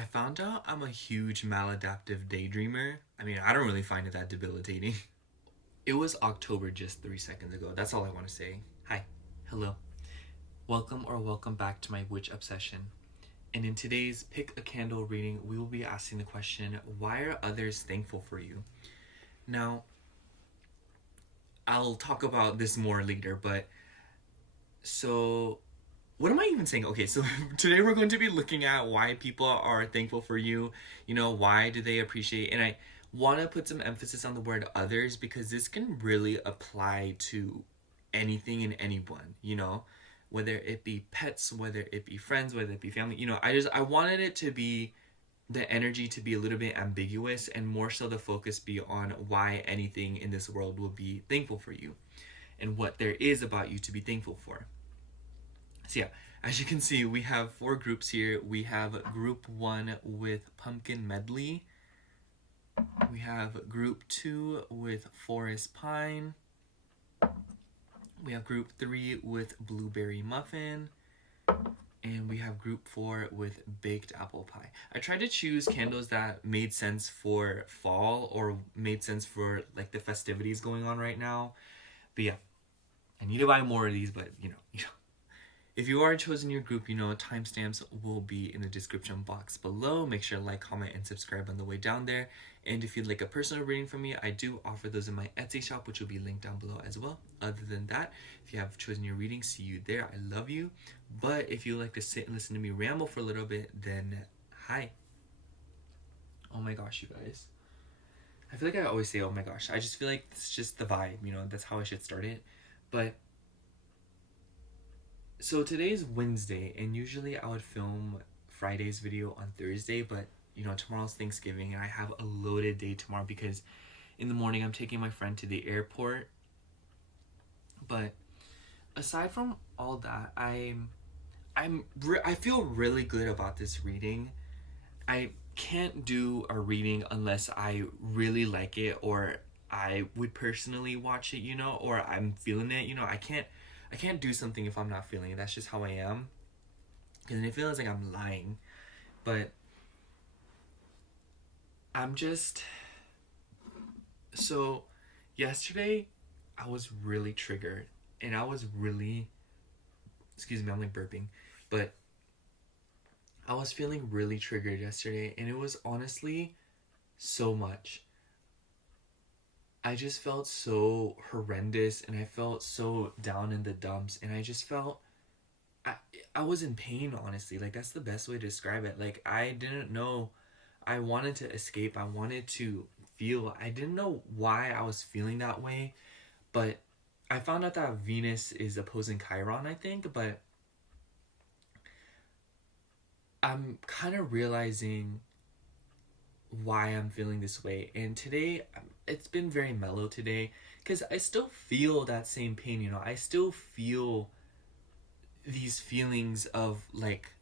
I found out I'm a huge maladaptive daydreamer. I mean, I don't really find it that debilitating. It was October just 3 seconds ago. That's all I want to say. Hi. Hello. Welcome back to my witch obsession. And in today's Pick a Candle reading, we will be asking the question, why are others thankful for you? Now, I'll talk about this more later, but so what am I even saying? Okay, so today we're going to be looking at why people are thankful for you. Why do they appreciate? And I want to put some emphasis on the word others because this can really apply to anything and anyone, whether it be pets, whether it be friends, whether it be family. I wanted it to be the energy to be a little bit ambiguous and more so the focus be on why anything in this world will be thankful for you and what there is about you to be thankful for. So yeah, as you can see, we have 4 groups here. We have group 1 with Pumpkin Medley. We have group 2 with Forest Pine. We have group 3 with Blueberry Muffin. And we have group 4 with Baked Apple Pie. I tried to choose candles that made sense for fall or made sense for like the festivities going on right now. But yeah, I need to buy more of these, but if you are chosen your group, timestamps will be in the description box below. Make sure to like, comment, and subscribe on the way down there. And if you'd like a personal reading from me, I do offer those in my Etsy shop, which will be linked down below as well. Other than that, if you have chosen your reading, see you there. I love you. But if you like to sit and listen to me ramble for a little bit, then hi. Oh my gosh, you guys. I feel like I always say, oh my gosh. I just feel like it's just the vibe, that's how I should start it. But so today's Wednesday, and usually I would film Friday's video on Thursday, but tomorrow's Thanksgiving and I have a loaded day tomorrow because in the morning I'm taking my friend to the airport. But aside from all that, I feel really good about this reading. I can't do a reading unless I really like it or I would personally watch it, or I'm feeling it. I can't do something if I'm not feeling it. That's just how I am. And it feels like I'm lying. But I'm just... So, yesterday, I was really triggered. And I was really... Excuse me, I'm like burping. But I was feeling really triggered yesterday. And it was honestly so much. I just felt so horrendous and I felt so down in the dumps and I just felt I was in pain, honestly. Like, that's the best way to describe it. Like, I didn't know. I wanted to escape. I wanted to feel. I didn't know why I was feeling that way, but I found out that Venus is opposing Chiron, I think, but I'm kind of realizing why I'm feeling this way. And today, it's been very mellow today because I still feel that same pain, I still feel these feelings of like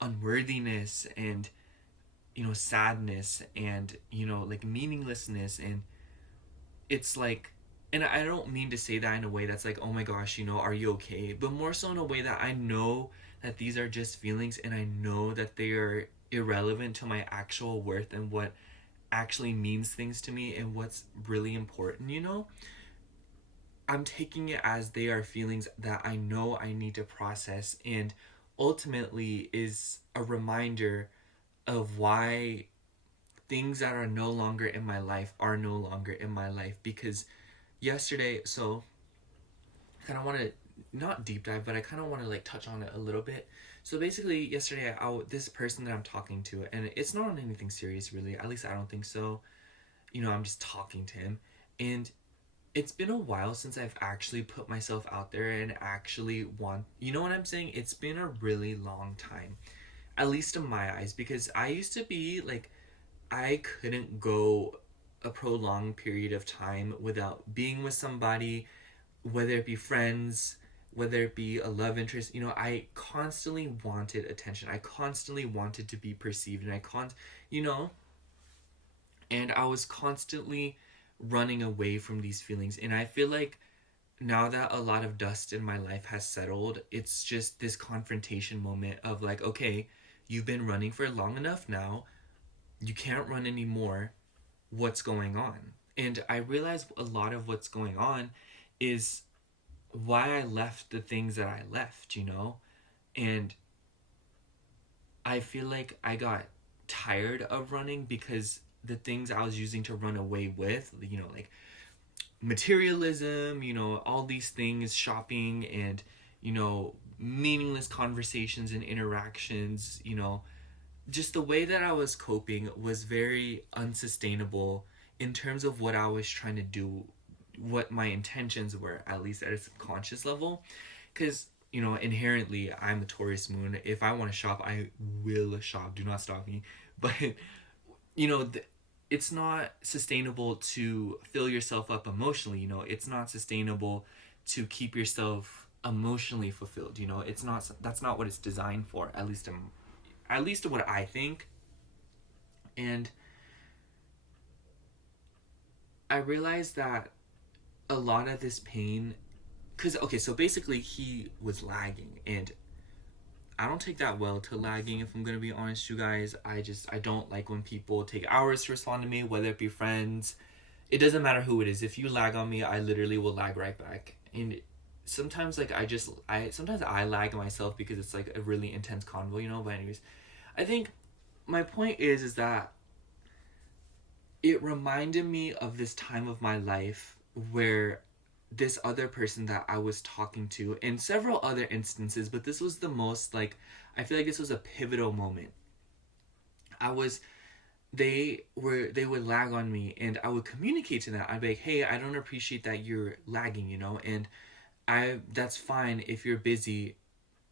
unworthiness and sadness and like meaninglessness. And it's like, and I don't mean to say that in a way that's like, oh my gosh, are you okay, but more so in a way that I know that these are just feelings and I know that they are irrelevant to my actual worth and what actually means things to me and what's really important. I'm taking it as they are feelings that I know I need to process and ultimately is a reminder of why things that are no longer in my life are no longer in my life. Because yesterday, so I kind of want to not deep dive, but I kind of want to like touch on it a little bit. So basically yesterday, this person that I'm talking to, and it's not on anything serious really, at least I don't think so, I'm just talking to him, and it's been a while since I've actually put myself out there and actually what I'm saying? It's been a really long time, at least in my eyes, because I used to be like, I couldn't go a prolonged period of time without being with somebody, whether it be friends, whether it be a love interest. I constantly wanted attention. I constantly wanted to be perceived, and and I was constantly running away from these feelings. And I feel like now that a lot of dust in my life has settled, it's just this confrontation moment of like, okay, you've been running for long enough now. You can't run anymore. What's going on? And I realized a lot of what's going on is why I left the things that I left, you know? And I feel like I got tired of running because the things I was using to run away with, you know, like materialism, you know, all these things, shopping and, you know, meaningless conversations and interactions, you know, just the way that I was coping was very unsustainable in terms of what I was trying to do, what my intentions were, at least at a subconscious level. Because, you know, inherently, I'm a Taurus moon. If I want to shop, I will shop. Do not stop me. But, you know, it's not sustainable to fill yourself up emotionally. You know, it's not sustainable to keep yourself emotionally fulfilled. You know, it's not, that's not what it's designed for, at least what I think. And I realized that a lot of this pain, because okay, so basically he was lagging, and I don't take that well to lagging. If I'm gonna be honest, you guys, I don't like when people take hours to respond to me, whether it be friends. It doesn't matter who it is. If you lag on me, I literally will lag right back. And sometimes like I sometimes I lag myself because it's like a really intense convo, you know. But anyways, I think my point is that it reminded me of this time of my life where this other person that I was talking to, and several other instances, but this was the most like, I feel like this was a pivotal moment. I was they would lag on me, and I would communicate to them. I'd be like, hey, I don't appreciate that you're lagging, you know, and I that's fine if you're busy,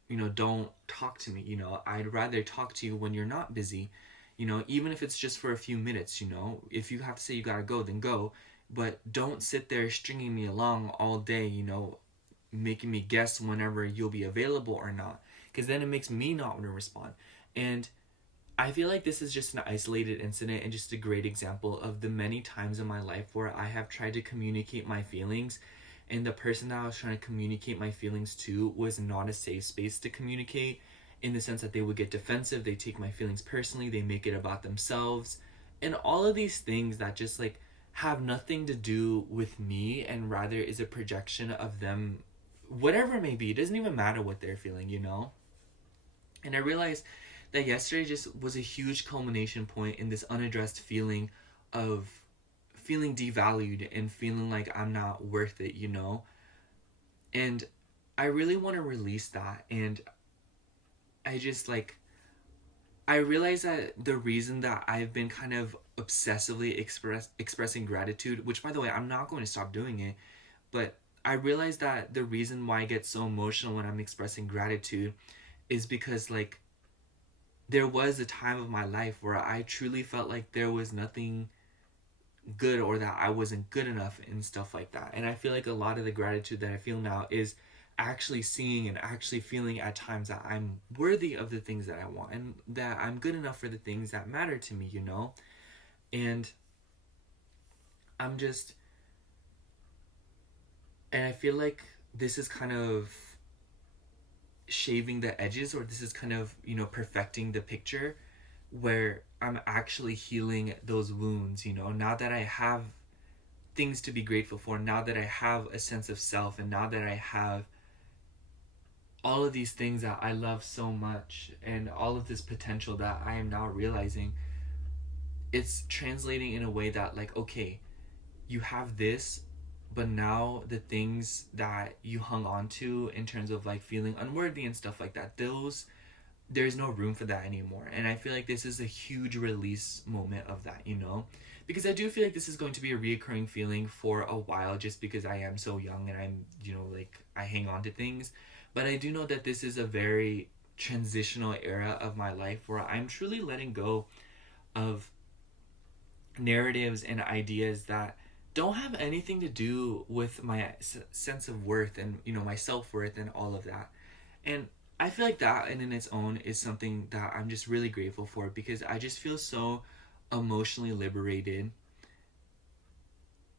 you know, don't talk to me, you know. I'd rather talk to you when you're not busy, you know, even if it's just for a few minutes, you know. If you have to say you gotta go, then go, but don't sit there stringing me along all day, you know, making me guess whenever you'll be available or not, because then it makes me not want to respond. And I feel like this is just an isolated incident and just a great example of the many times in my life where I have tried to communicate my feelings, and the person that I was trying to communicate my feelings to was not a safe space to communicate, in the sense that they would get defensive, they take my feelings personally, they make it about themselves, and all of these things that just like have nothing to do with me and rather is a projection of them, whatever it may be. It doesn't even matter what they're feeling, you know? And I realized that yesterday just was a huge culmination point in this unaddressed feeling of feeling devalued and feeling like I'm not worth it, you know? And I really want to release that. And I just like, I realize that the reason that I've been kind of obsessively expressing gratitude, which by the way, I'm not going to stop doing it, but I realize that the reason why I get so emotional when I'm expressing gratitude is because like there was a time of my life where I truly felt like there was nothing good, or that I wasn't good enough and stuff like that. And I feel like a lot of the gratitude that I feel now is actually seeing and actually feeling at times that I'm worthy of the things that I want, and that I'm good enough for the things that matter to me, you know? And I'm just, and I feel like this is kind of shaving the edges, or this is kind of, you know, perfecting the picture where I'm actually healing those wounds, you know, now that I have things to be grateful for, now that I have a sense of self, and now that I have all of these things that I love so much, and all of this potential that I am now realizing, it's translating in a way that like, okay, you have this, but now the things that you hung on to in terms of like feeling unworthy and stuff like that, those, there's no room for that anymore. And I feel like this is a huge release moment of that, you know, because I do feel like this is going to be a reoccurring feeling for a while, just because I am so young and I'm, you know, like I hang on to things. But I do know that this is a very transitional era of my life where I'm truly letting go of narratives and ideas that don't have anything to do with my sense of worth and, you know, my self-worth and all of that. And I feel like that in its own is something that I'm just really grateful for, because I just feel so emotionally liberated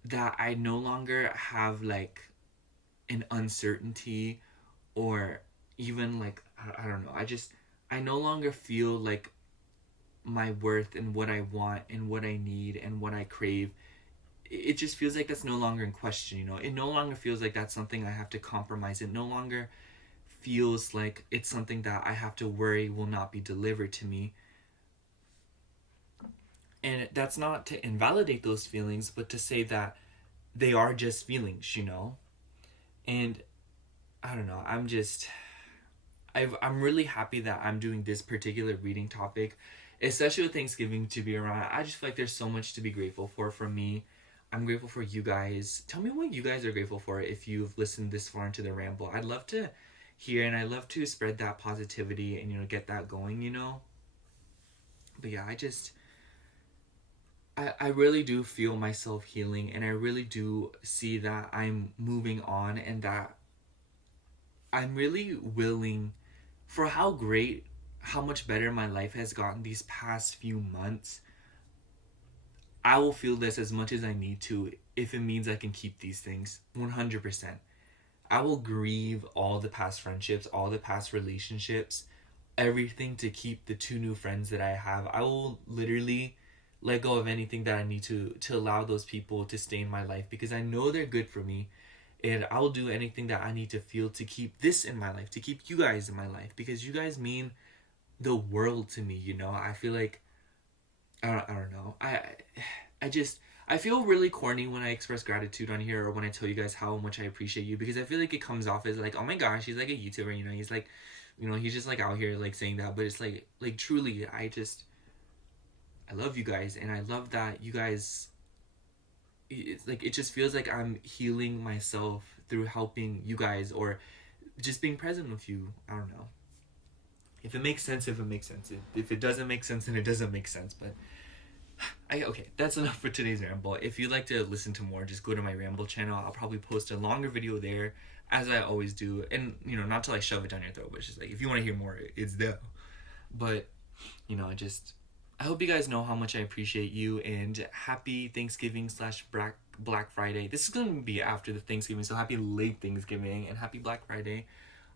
that I no longer have like an uncertainty, or even like I don't know, I no longer feel like my worth and what I want and what I need and what I crave, it just feels like that's no longer in question, you know? It no longer feels like that's something I have to compromise. It no longer feels like it's something that I have to worry will not be delivered to me. And that's not to invalidate those feelings, but to say that they are just feelings, you know? And I don't know, I'm really happy that I'm doing this particular reading topic, especially with Thanksgiving to be around. I just feel like there's so much to be grateful for me. I'm grateful for you guys. Tell me what you guys are grateful for if you've listened this far into the ramble. I'd love to hear, and I'd love to spread that positivity and, you know, get that going, you know? But yeah, I really do feel myself healing, and I really do see that I'm moving on, and that I'm really willing for how much better my life has gotten these past few months. I will feel this as much as I need to if it means I can keep these things 100%. I will grieve all the past friendships, all the past relationships, everything to keep the 2 new friends that I have. I will literally let go of anything that I need to allow those people to stay in my life, because I know they're good for me, and I will do anything that I need to feel to keep this in my life, to keep you guys in my life, because you guys mean the world to me, you know? I feel like I don't know. I just I feel really corny when I express gratitude on here, or when I tell you guys how much I appreciate you, because I feel like it comes off as like, oh my gosh, he's like a YouTuber, you know, he's like, you know, he's just like out here like saying that, but it's like truly, I love you guys, and I love that you guys. It's like, it just feels like I'm healing myself through helping you guys, or just being present with you. I don't know. If it makes sense, if it makes sense. If it doesn't make sense, then it doesn't make sense. But okay, that's enough for today's ramble. If you'd like to listen to more, just go to my ramble channel. I'll probably post a longer video there, as I always do. And, you know, not to like shove it down your throat, but it's just like, if you want to hear more, it's there. But, you know, I hope you guys know how much I appreciate you, and happy Thanksgiving / Black Friday. This is going to be after the Thanksgiving, so happy late Thanksgiving and happy Black Friday.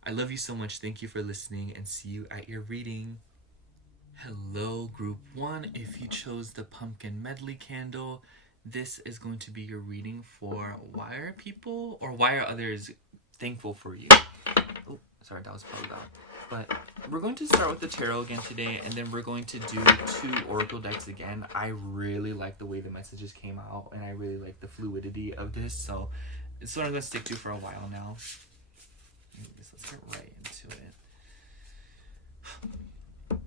I love you so much. Thank you for listening, and see you at your reading. Hello, Group 1. If you chose the Pumpkin Medley candle, this is going to be your reading for why are others thankful for you? Oh, sorry, that was probably loud. But we're going to start with the tarot again today, and then we're going to do 2 oracle decks again. I really like the way the messages came out, and I really like the fluidity of this, so it's what I'm going to stick to for a while now. Anyways, let's get right into it.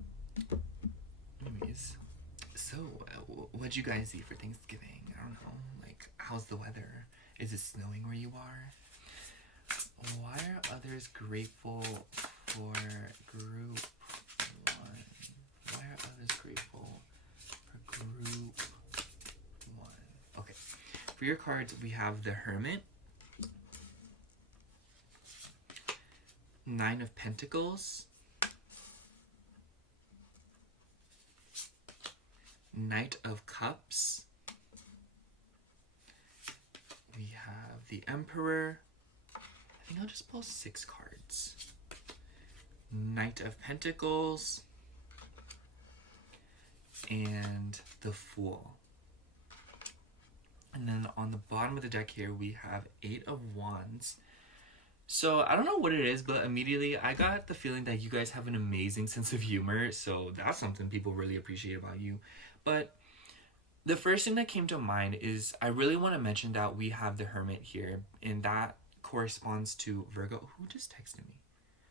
Anyways, so what'd you guys eat for Thanksgiving? I don't know, like, how's the weather? Is it snowing where you are? Why are others grateful for Group 1? Why are others grateful for Group 1? Okay. For your cards, we have the Hermit, 9 of Pentacles, Knight of Cups, we have the Emperor. I think I'll just pull 6 cards. Knight of Pentacles, and the Fool. And then on the bottom of the deck here, we have 8 of Wands. So I don't know what it is, but immediately I got the feeling that you guys have an amazing sense of humor. So that's something people really appreciate about you. But the first thing that came to mind is I really want to mention that we have the Hermit here, and that corresponds to Virgo. Who just texted me?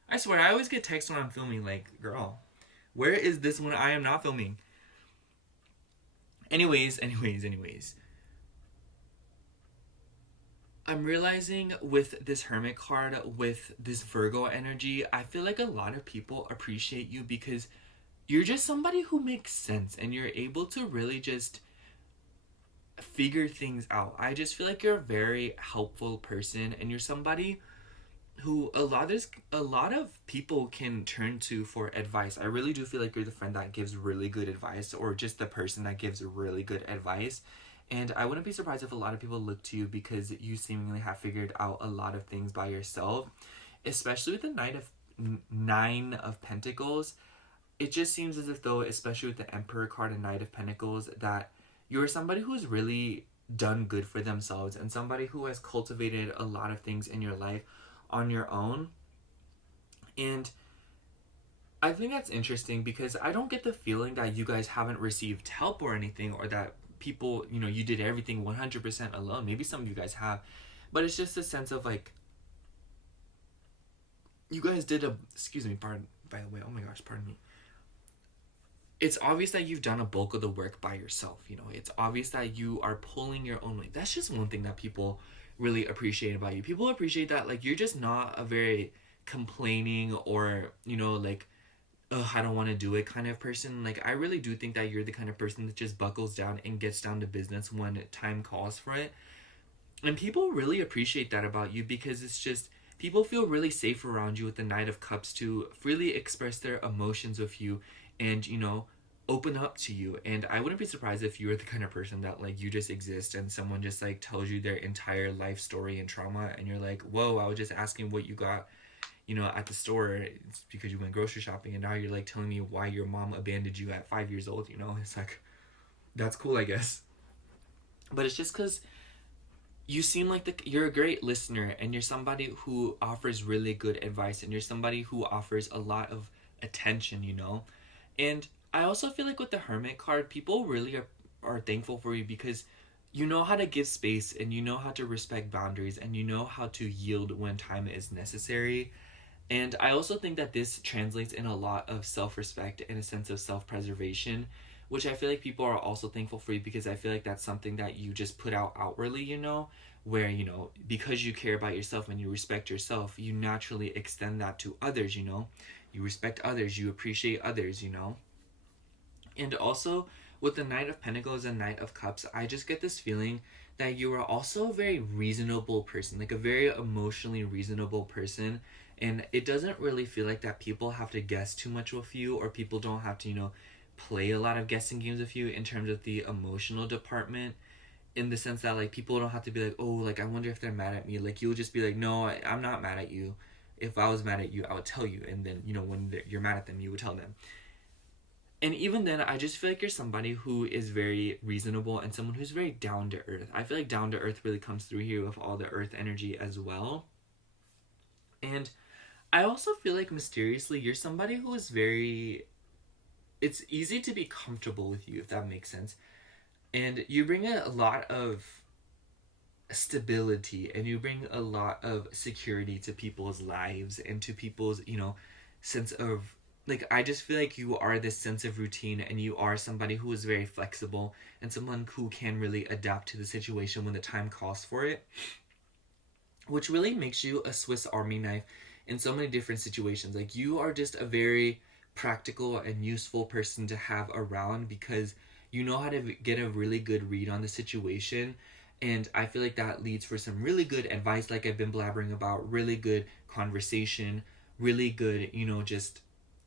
I swear, I always get texts when I'm filming, like, girl, where is this when I am not filming? Anyways. I'm realizing with this Hermit card, with this Virgo energy, I feel like a lot of people appreciate you because you're just somebody who makes sense, and you're able to really just figure things out. I just feel like you're a very helpful person, and you're somebody who a lot of people can turn to for advice. I really do feel like you're the friend that gives really good advice, or just the person that gives really good advice. And I wouldn't be surprised if a lot of people look to you because you seemingly have figured out a lot of things by yourself, especially with the 9 of Pentacles. it just seems as if though, especially with the Emperor card and Knight of Pentacles, that you're somebody who's really done good for themselves and somebody who has cultivated a lot of things in your life on your own. And I think that's interesting because I don't get the feeling that you guys haven't received help or anything, or that people, you did everything 100% alone. Maybe some of you guys have, but it's just a sense of like, you guys did excuse me, pardon, by the way, oh my gosh, pardon me. It's obvious that you've done a bulk of the work by yourself. It's obvious that you are pulling your own weight. That's just one thing that people really appreciate about you. People appreciate that, like, you're just not a very complaining or, like, ugh, I don't want to do it kind of person. Like, I really do think that you're the kind of person that just buckles down and gets down to business when time calls for it. And people really appreciate that about you because it's just, people feel really safe around you with the Knight of Cups to freely express their emotions with you and, open up to you. And I wouldn't be surprised if you were the kind of person that, like, you just exist and someone just, like, tells you their entire life story and trauma, and you're like, whoa, I was just asking what you got, at the store. It's because you went grocery shopping, and now you're, like, telling me why your mom abandoned you at 5 years old. It's like, that's cool, I guess. But it's just because you seem like you're a great listener, and you're somebody who offers really good advice, and you're somebody who offers a lot of attention, And I also feel like with the Hermit card, people really are thankful for you because you know how to give space, and you know how to respect boundaries, and you know how to yield when time is necessary. And I also think that this translates in a lot of self-respect and a sense of self-preservation, which I feel like people are also thankful for you because I feel like that's something that you just put out outwardly, where, because you care about yourself and you respect yourself, you naturally extend that to others, You respect others, you appreciate others, And also, with the Knight of Pentacles and Knight of Cups, I just get this feeling that you are also a very reasonable person, like a very emotionally reasonable person. And it doesn't really feel like that people have to guess too much with you, or people don't have to, play a lot of guessing games with you in terms of the emotional department. In the sense that, like, people don't have to be like, oh, like, I wonder if they're mad at me. Like, you'll just be like, no, I'm not mad at you. If I was mad at you, I would tell you. And then, when you're mad at them, you would tell them. And even then, I just feel like you're somebody who is very reasonable and someone who's very down to earth. I feel like down to earth really comes through here with all the earth energy as well. And I also feel like mysteriously, you're somebody who is very... It's easy to be comfortable with you, if that makes sense. And you bring a lot of stability, and you bring a lot of security to people's lives and to people's, sense of... Like, I just feel like you are this sense of routine, and you are somebody who is very flexible and someone who can really adapt to the situation when the time calls for it, which really makes you a Swiss Army knife in so many different situations. Like, you are just a very practical and useful person to have around because you know how to get a really good read on the situation. And I feel like that leads for some really good advice, like I've been blabbering about, really good conversation, really good, just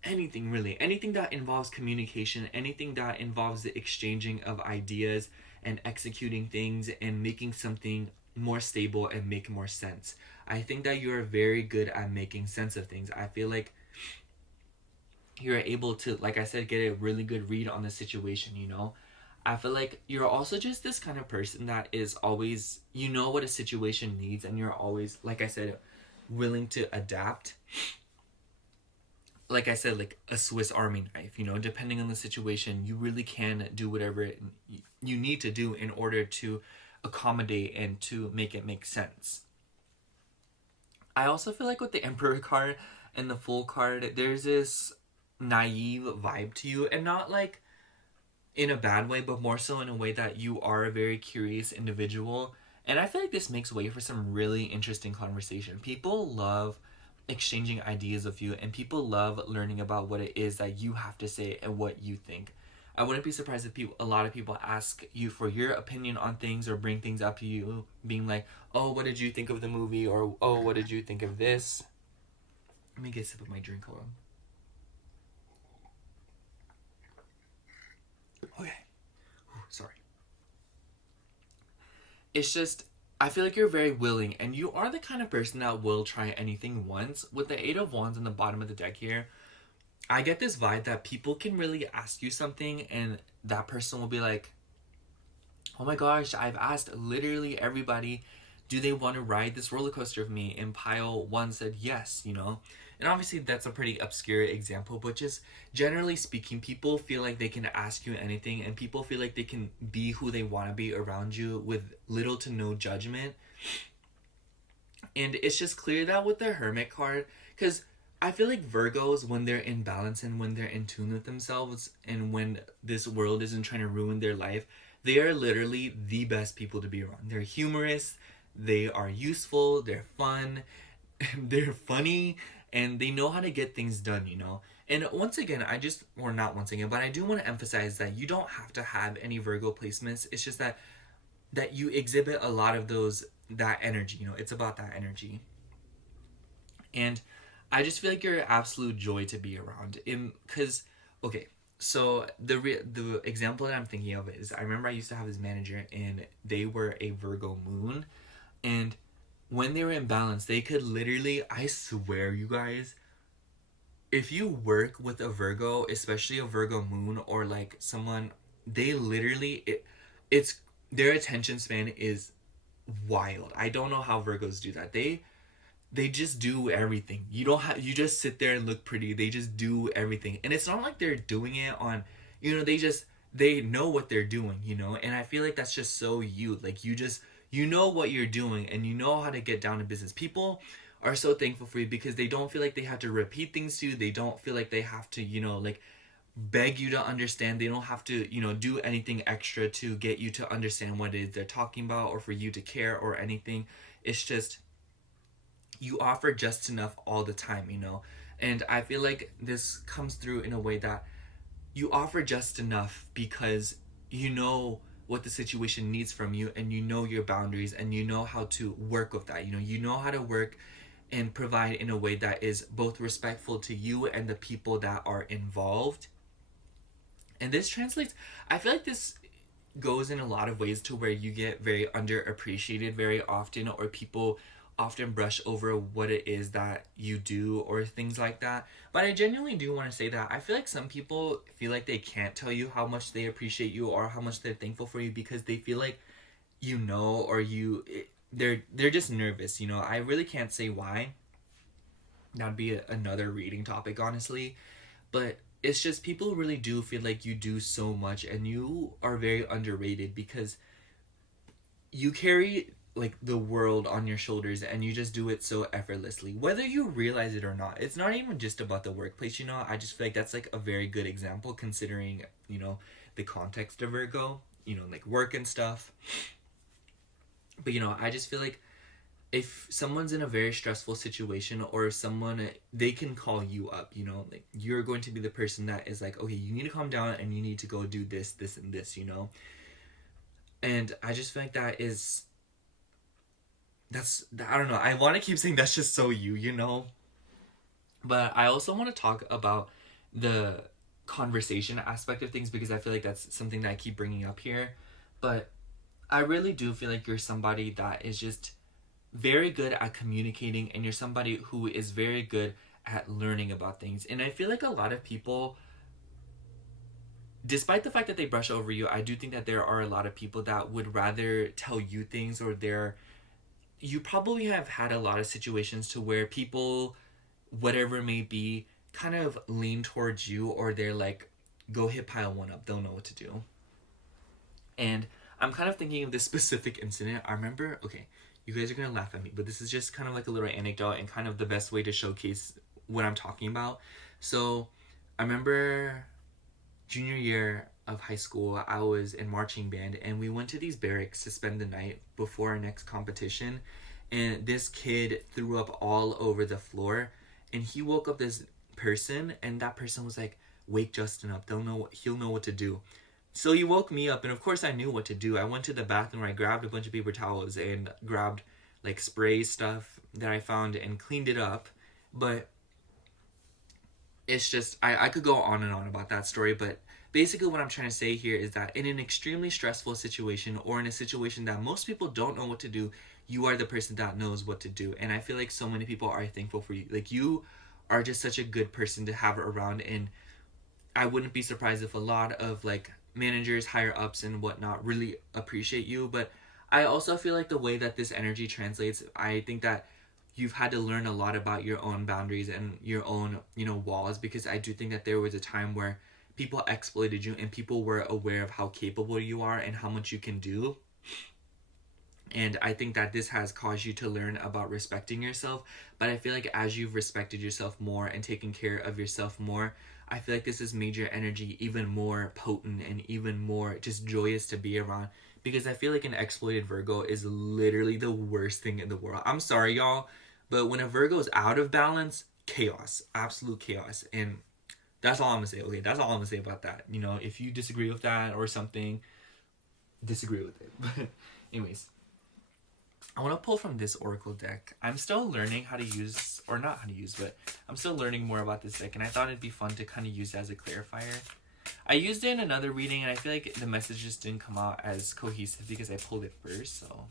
anything really. Anything that involves communication, anything that involves the exchanging of ideas and executing things and making something more stable and make more sense. I think that you're very good at making sense of things. I feel like you're able to, like I said, get a really good read on the situation, I feel like you're also just this kind of person that is always, what a situation needs, and you're always, like I said, willing to adapt. Like I said, like a Swiss Army knife, depending on the situation, you really can do whatever you need to do in order to accommodate and to make it make sense. I also feel like with the Emperor card and the Fool card, there's this naive vibe to you, and not like in a bad way, but more so in a way that you are a very curious individual. And I feel like this makes way for some really interesting conversation. People love exchanging ideas with you, and people love learning about what it is that you have to say and what you think. I wouldn't be surprised if a lot of people ask you for your opinion on things, or bring things up to you, being like, oh, what did you think of the movie? Or, oh, what did you think of this? Let me get a sip of my drink, hold on. Okay. Ooh, sorry. It's just, I feel like you're very willing, and you are the kind of person that will try anything once. With the 8 of Wands on the bottom of the deck here, I get this vibe that people can really ask you something and that person will be like, oh my gosh, I've asked literally everybody, do they want to ride this roller coaster with me? And pile one said yes, you know? And obviously, that's a pretty obscure example, but just generally speaking, people feel like they can ask you anything and people feel like they can be who they want to be around you with little to no judgment. And it's just clear that with the Hermit card, because I feel like Virgos, when they're in balance and when they're in tune with themselves, and when this world isn't trying to ruin their life, they are literally the best people to be around. They're humorous, they are useful, they're fun, they're funny, and they know how to get things done, you know? And once again, or not once again, but I do want to emphasize that you don't have to have any Virgo placements. It's just that you exhibit a lot of that energy, you know? It's about that energy. And I just feel like you're an absolute joy to be around. Because, okay, so the example that I'm thinking of is I remember I used to have this manager and they were a Virgo moon, and when they were in balance, they could literally, I swear, you guys, if you work with a Virgo, especially a Virgo moon or like someone, they literally it's their attention span is wild. I don't know how Virgos do that. They just do everything. You just sit there and look pretty. They just do everything. And it's not like they're doing it on, they know what they're doing, you know? And I feel like that's just so you. Like you know what you're doing and you know how to get down to business. People are so thankful for you because they don't feel like they have to repeat things to you. They don't feel like they have to, like beg you to understand. They don't have to, do anything extra to get you to understand what it is they're talking about or for you to care or anything. It's just you offer just enough all the time, and I feel like this comes through in a way that you offer just enough because you know what the situation needs from you and you know your boundaries and you know how to work with that. You know how to work and provide in a way that is both respectful to you and the people that are involved. And this translates, I feel like this goes in a lot of ways to where you get very underappreciated very often, or people often brush over what it is that you do or things like that. But I genuinely do want to say that I feel like some people feel like they can't tell you how much they appreciate you or how much they're thankful for you because they feel like or they're just nervous. I really can't say why. That'd be another reading topic, honestly. But it's just people really do feel like you do so much and you are very underrated because you carry like the world on your shoulders and you just do it so effortlessly, whether you realize it or not. It's not even just about the workplace. I just feel like that's like a very good example considering the context of Virgo, like work and stuff. But I just feel like if someone's in a very stressful situation or someone, they can call you up, like you're going to be the person that is like, okay, you need to calm down and you need to go do this and this. And I just feel like I don't know, I want to keep saying that's just so you. But I also want to talk about the conversation aspect of things because I feel like that's something that I keep bringing up here. But I really do feel like you're somebody that is just very good at communicating and you're somebody who is very good at learning about things. And I feel like a lot of people, despite the fact that they brush over you, I do think that there are a lot of people that would rather tell you things, or you probably have had a lot of situations to where people, whatever it may be, kind of lean towards you, or they're like, go hit pile one up, they'll know what to do. And I'm kind of thinking of this specific incident. I remember, okay, you guys are gonna laugh at me, but this is just kind of like a little anecdote and kind of the best way to showcase what I'm talking about. So I remember junior year of high school, I was in marching band and we went to these barracks to spend the night before our next competition. And this kid threw up all over the floor and he woke up this person and that person was like, wake Justin up, he'll know what to do. So he woke me up and of course I knew what to do. I went to the bathroom, I grabbed a bunch of paper towels and grabbed like spray stuff that I found and cleaned it up. But it's just, I could go on and on about that story, but basically what I'm trying to say here is that in an extremely stressful situation or in a situation that most people don't know what to do, you are the person that knows what to do. And I feel like so many people are thankful for you. Like you are just such a good person to have around. And I wouldn't be surprised if a lot of like managers, higher ups, and whatnot really appreciate you. But I also feel like the way that this energy translates, I think that you've had to learn a lot about your own boundaries and your own, walls, because I do think that there was a time where people exploited you and people were aware of how capable you are and how much you can do. And I think that this has caused you to learn about respecting yourself. But I feel like as you've respected yourself more and taken care of yourself more, I feel like this has made your energy even more potent and even more just joyous to be around. Because I feel like an exploited Virgo is literally the worst thing in the world. I'm sorry, y'all, but when a Virgo is out of balance, chaos, absolute chaos. And that's all I'm gonna say. Okay, that's all I'm gonna say about that. If you disagree with that or something, disagree with it. But anyways, I want to pull from this oracle deck. I'm still learning how to use, or not how to use, but I'm still learning more about this deck, and I thought it'd be fun to kind of use it as a clarifier. I used it in another reading, and I feel like the message just didn't come out as cohesive because I pulled it first. So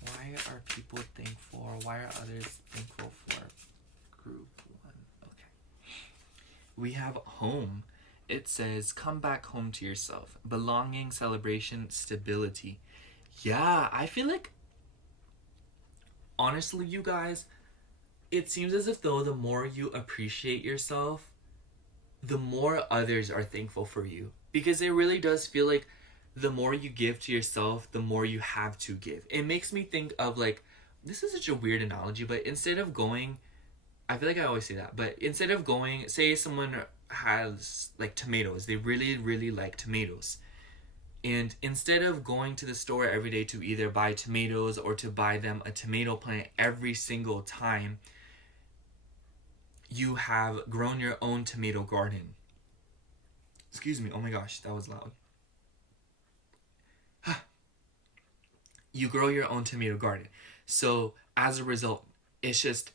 why are people thankful, or why are others thankful for group one? Okay. We have home. It says, come back home to yourself. Belonging, celebration, stability. Yeah, I feel like, honestly, you guys, it seems as if though the more you appreciate yourself, the more others are thankful for you. Because it really does feel like the more you give to yourself, the more you have to give. It makes me think of like, this is such a weird analogy, but instead of going, I feel like I always say that, but instead of going, say someone has like tomatoes, they really, really like tomatoes. And instead of going to the store every day to either buy tomatoes or to buy them a tomato plant every single time, you have grown your own tomato garden. Excuse me, oh my gosh, that was loud. You grow your own tomato garden. So as a result, it's just,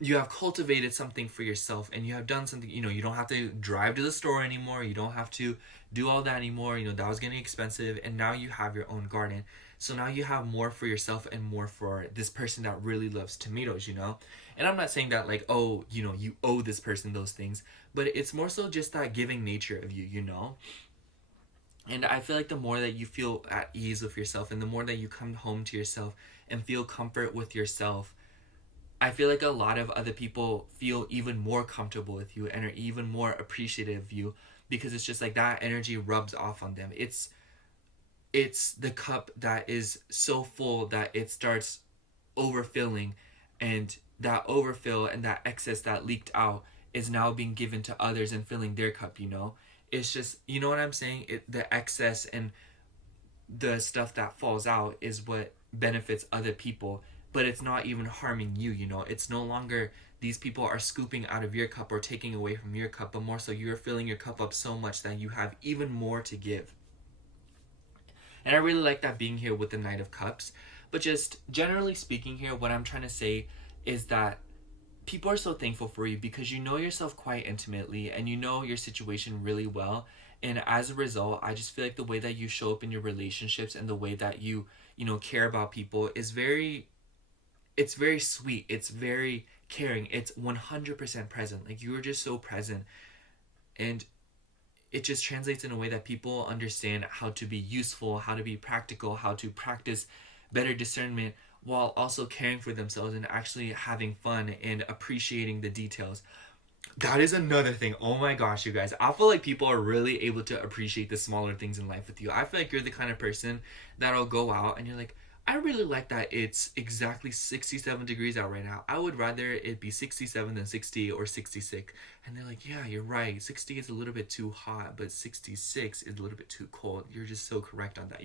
you have cultivated something for yourself, and you have done something. You don't have to drive to the store anymore, you don't have to do all that anymore. That was getting expensive, and now you have your own garden. So now you have more for yourself and more for this person that really loves tomatoes. And I'm not saying that like, oh, you owe this person those things, but it's more so just that giving nature of you. And I feel like the more that you feel at ease with yourself, and the more that you come home to yourself and feel comfort with yourself, I feel like a lot of other people feel even more comfortable with you and are even more appreciative of you, because it's just like that energy rubs off on them. It's the cup that is so full that it starts overfilling, and that overfill and that excess that leaked out is now being given to others and filling their cup. It's just, you know what I'm saying? The excess and the stuff that falls out is what benefits other people, but it's not even harming you. It's no longer these people are scooping out of your cup or taking away from your cup, but more so you're filling your cup up so much that you have even more to give. And I really like that being here with the Knight of Cups. But just generally speaking here, what I'm trying to say is that people are so thankful for you because you know yourself quite intimately and you know your situation really well. And as a result, I just feel like the way that you show up in your relationships and the way that you care about people is it's very sweet. It's very caring. It's 100% present. Like, you are just so present. And it just translates in a way that people understand how to be useful, how to be practical, how to practice better discernment while also caring for themselves and actually having fun and appreciating the details. That is another thing. Oh my gosh, you guys. I feel like people are really able to appreciate the smaller things in life with you. I feel like you're the kind of person that'll go out and you're like, I really like that it's exactly 67 degrees out right now. I would rather it be 67 than 60 or 66. And they're like, yeah, you're right. 60 is a little bit too hot, but 66 is a little bit too cold. You're just so correct on that.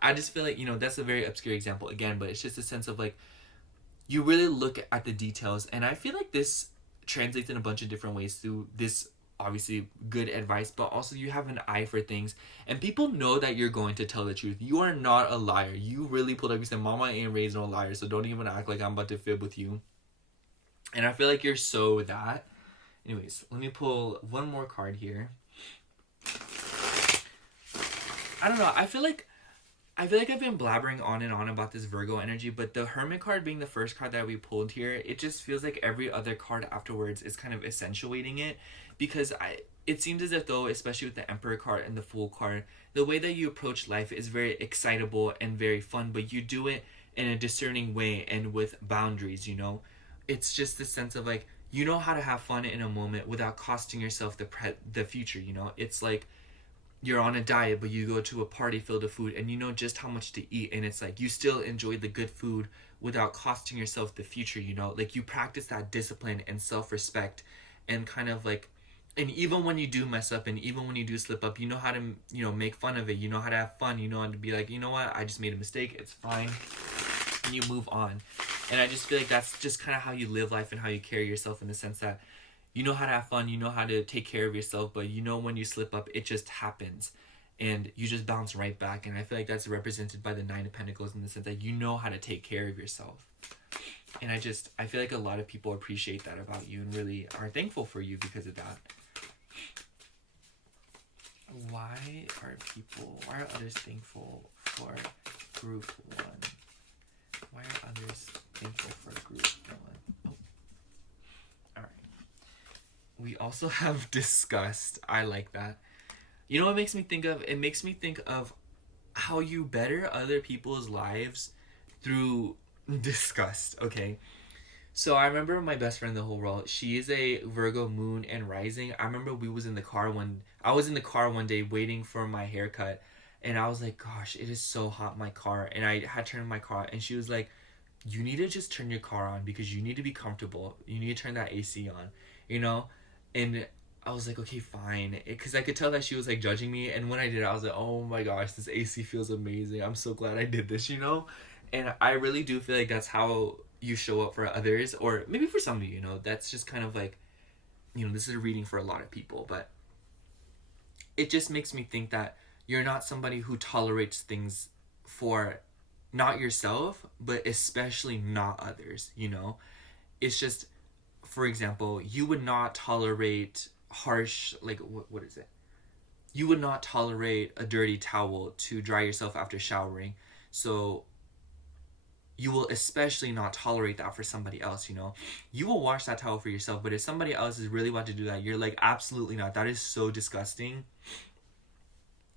I just feel like, that's a very obscure example again, but it's just a sense of like, you really look at the details. And I feel like this translates in a bunch of different ways through this obviously good advice, but also you have an eye for things and people know that you're going to tell the truth. You are not a liar. You really pulled up. You said, mama ain't raised no liar, so don't even act like I'm about to fib with you. And I feel like you're so that. Anyways, let me pull one more card here. I don't know, I feel like I feel like I've been blabbering on and on about this Virgo energy, but the Hermit card being the first card that we pulled here, it just feels like every other card afterwards is kind of accentuating it, because it seems as if though, especially with the Emperor card and the Fool card, the way that you approach life is very excitable and very fun, but you do it in a discerning way and with boundaries, you know? It's just the sense of like, you know how to have fun in a moment without costing yourself the future, you know? It's like you're on a diet, but you go to a party filled with food and you know just how much to eat, and it's like you still enjoy the good food without costing yourself the future, you know? Like you practice that discipline and self-respect, and kind of like, and even when you do mess up and even when you do slip up, you know how to, you know, make fun of it, you know how to have fun, you know how to be like, you know what, I just made a mistake, it's fine, and you move on. And I just feel like that's just kind of how you live life and how you carry yourself, in the sense that you know how to have fun, you know how to take care of yourself, but you know when you slip up, it just happens. And you just bounce right back. And I feel like that's represented by the Nine of Pentacles, in the sense that you know how to take care of yourself. And I feel like a lot of people appreciate that about you and really are thankful for you because of that. Why are others thankful for group one? Why are others thankful for group one? Oh. Alright. We also have disgust. I like that. You know what it makes me think of? It makes me think of how you better other people's lives through disgust, okay? So I remember my best friend in the whole world, she is a Virgo moon and rising. I remember I was in the car one day waiting for my haircut, and I was like, gosh, it is so hot in my car. And I had turned my car, and she was like, you need to just turn your car on because you need to be comfortable. You need to turn that AC on, you know? And I was like, okay, fine. Because I could tell that she was like judging me. And when I did it, I was like, oh my gosh, this AC feels amazing. I'm so glad I did this, you know? And I really do feel like that's how you show up for others. Or maybe for some of you, you know, that's just kind of like, you know, this is a reading for a lot of people. But it just makes me think that you're not somebody who tolerates things for not yourself, but especially not others, you know? It's just, for example, you would not tolerate harsh, like, what is it? You would not tolerate a dirty towel to dry yourself after showering. So you will especially not tolerate that for somebody else, you know? You will wash that towel for yourself, but if somebody else is really about to do that, you're like, absolutely not. That is so disgusting.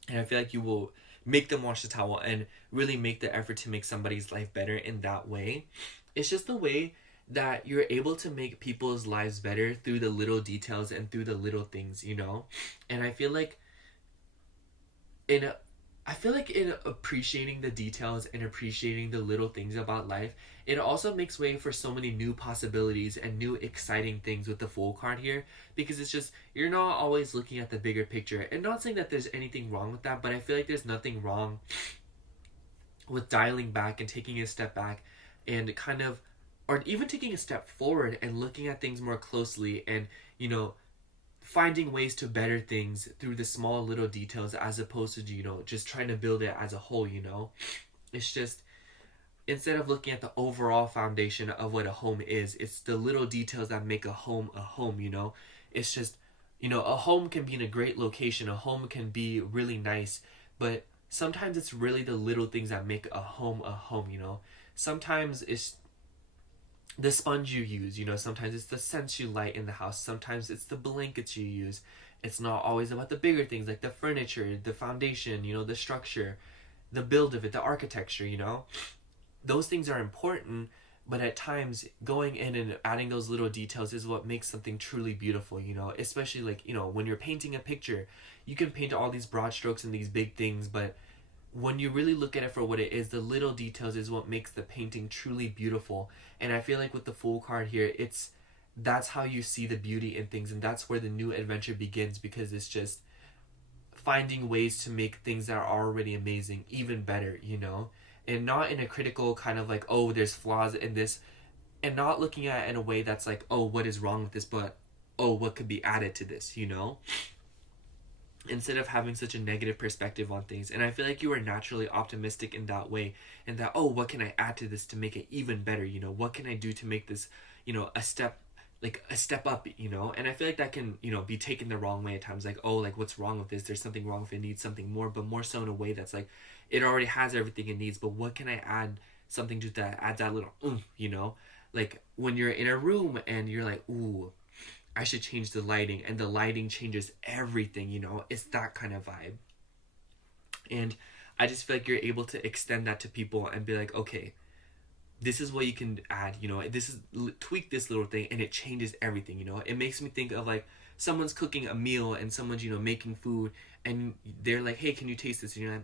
And I feel like you will make them wash the towel and really make the effort to make somebody's life better in that way. It's just the way that you're able to make people's lives better through the little details and through the little things, you know? And in in appreciating the details and appreciating the little things about life, it also makes way for so many new possibilities and new exciting things with the Fool card here, because it's just, you're not always looking at the bigger picture. And not saying that there's anything wrong with that, but I feel like there's nothing wrong with dialing back and taking a step back and kind of, or even taking a step forward and looking at things more closely, and, you know, finding ways to better things through the small little details, as opposed to, you know, just trying to build it as a whole, you know? It's just, instead of looking at the overall foundation of what a home is, it's the little details that make a home, you know? It's just, you know, a home can be in a great location, a home can be really nice, but sometimes it's really the little things that make a home, you know? Sometimes it's the sponge you use, you know, sometimes it's the scents you light in the house, sometimes it's the blankets you use. It's not always about the bigger things like the furniture, the foundation, you know, the structure, the build of it, the architecture, you know? Those things are important, but at times going in and adding those little details is what makes something truly beautiful, you know? Especially like, you know, when you're painting a picture, you can paint all these broad strokes and these big things, but when you really look at it for what it is, the little details is what makes the painting truly beautiful. And I feel like with the Fool card here, that's how you see the beauty in things, and that's where the new adventure begins, because it's just finding ways to make things that are already amazing even better, you know? And not in a critical kind of like, oh, there's flaws in this, and not looking at it in a way that's like, oh, what is wrong with this, but oh, what could be added to this, you know? Instead of having such a negative perspective on things. And I feel like you are naturally optimistic in that way, and that, oh, what can I add to this to make it even better, you know? What can I do to make this, you know, a step like a step up, you know. And I feel like that can, you know, be taken the wrong way at times, like, oh, like what's wrong with this, there's something wrong with it, needs something more, but more so in a way that's like it already has everything it needs, but what can I add something to that adds that little you know. Like when you're in a room and you're like, ooh, I should change the lighting, and the lighting changes everything, you know. It's that kind of vibe. And I just feel like you're able to extend that to people and be like, okay, this is what you can add, you know, this is tweak this little thing and it changes everything, you know. It makes me think of like someone's cooking a meal and someone's, you know, making food, and they're like, hey, can you taste this? And you're like,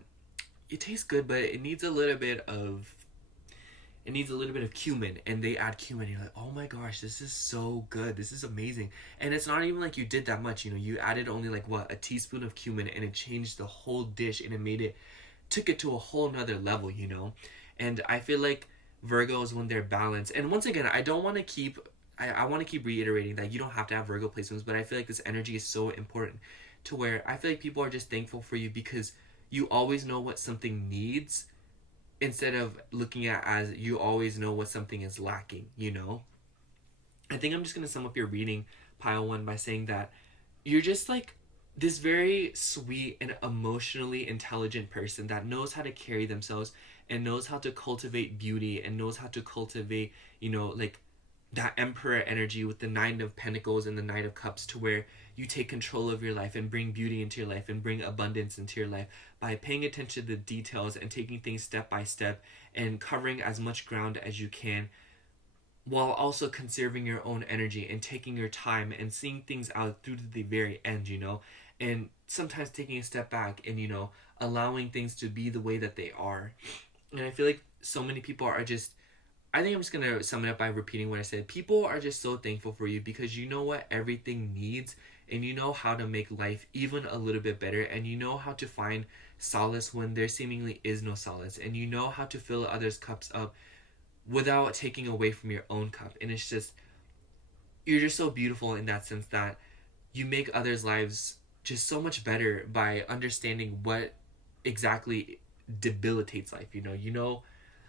it tastes good, but it needs a little bit of cumin, and they add cumin. You're like, oh my gosh, this is so good, this is amazing. And it's not even like you did that much, you know, you added only like what, a teaspoon of cumin, and it changed the whole dish, and it made it, took it to a whole nother level, you know. And I feel like Virgos, when they're balanced, and once again, I don't want to keep, I want to keep reiterating that you don't have to have Virgo placements, but I feel like this energy is so important to where I feel like people are just thankful for you because you always know what something needs, instead of looking at as you always know what something is lacking, you know. I think I'm just going to sum up your reading, pile one, by saying that you're just like this very sweet and emotionally intelligent person that knows how to carry themselves and knows how to cultivate beauty and knows how to cultivate, you know, like that emperor energy with the nine of pentacles and the knight of cups, to where you take control of your life and bring beauty into your life and bring abundance into your life by paying attention to the details and taking things step by step and covering as much ground as you can, while also conserving your own energy and taking your time and seeing things out through to the very end, you know. And sometimes taking a step back and, you know, allowing things to be the way that they are. And I feel like so many people are just, I think I'm just gonna sum it up by repeating what I said. People are just so thankful for you because you know what everything needs, and you know how to make life even a little bit better, and you know how to find solace when there seemingly is no solace, and you know how to fill others' cups up without taking away from your own cup. And it's just, you're just so beautiful in that sense that you make others' lives just so much better by understanding what exactly debilitates life, you know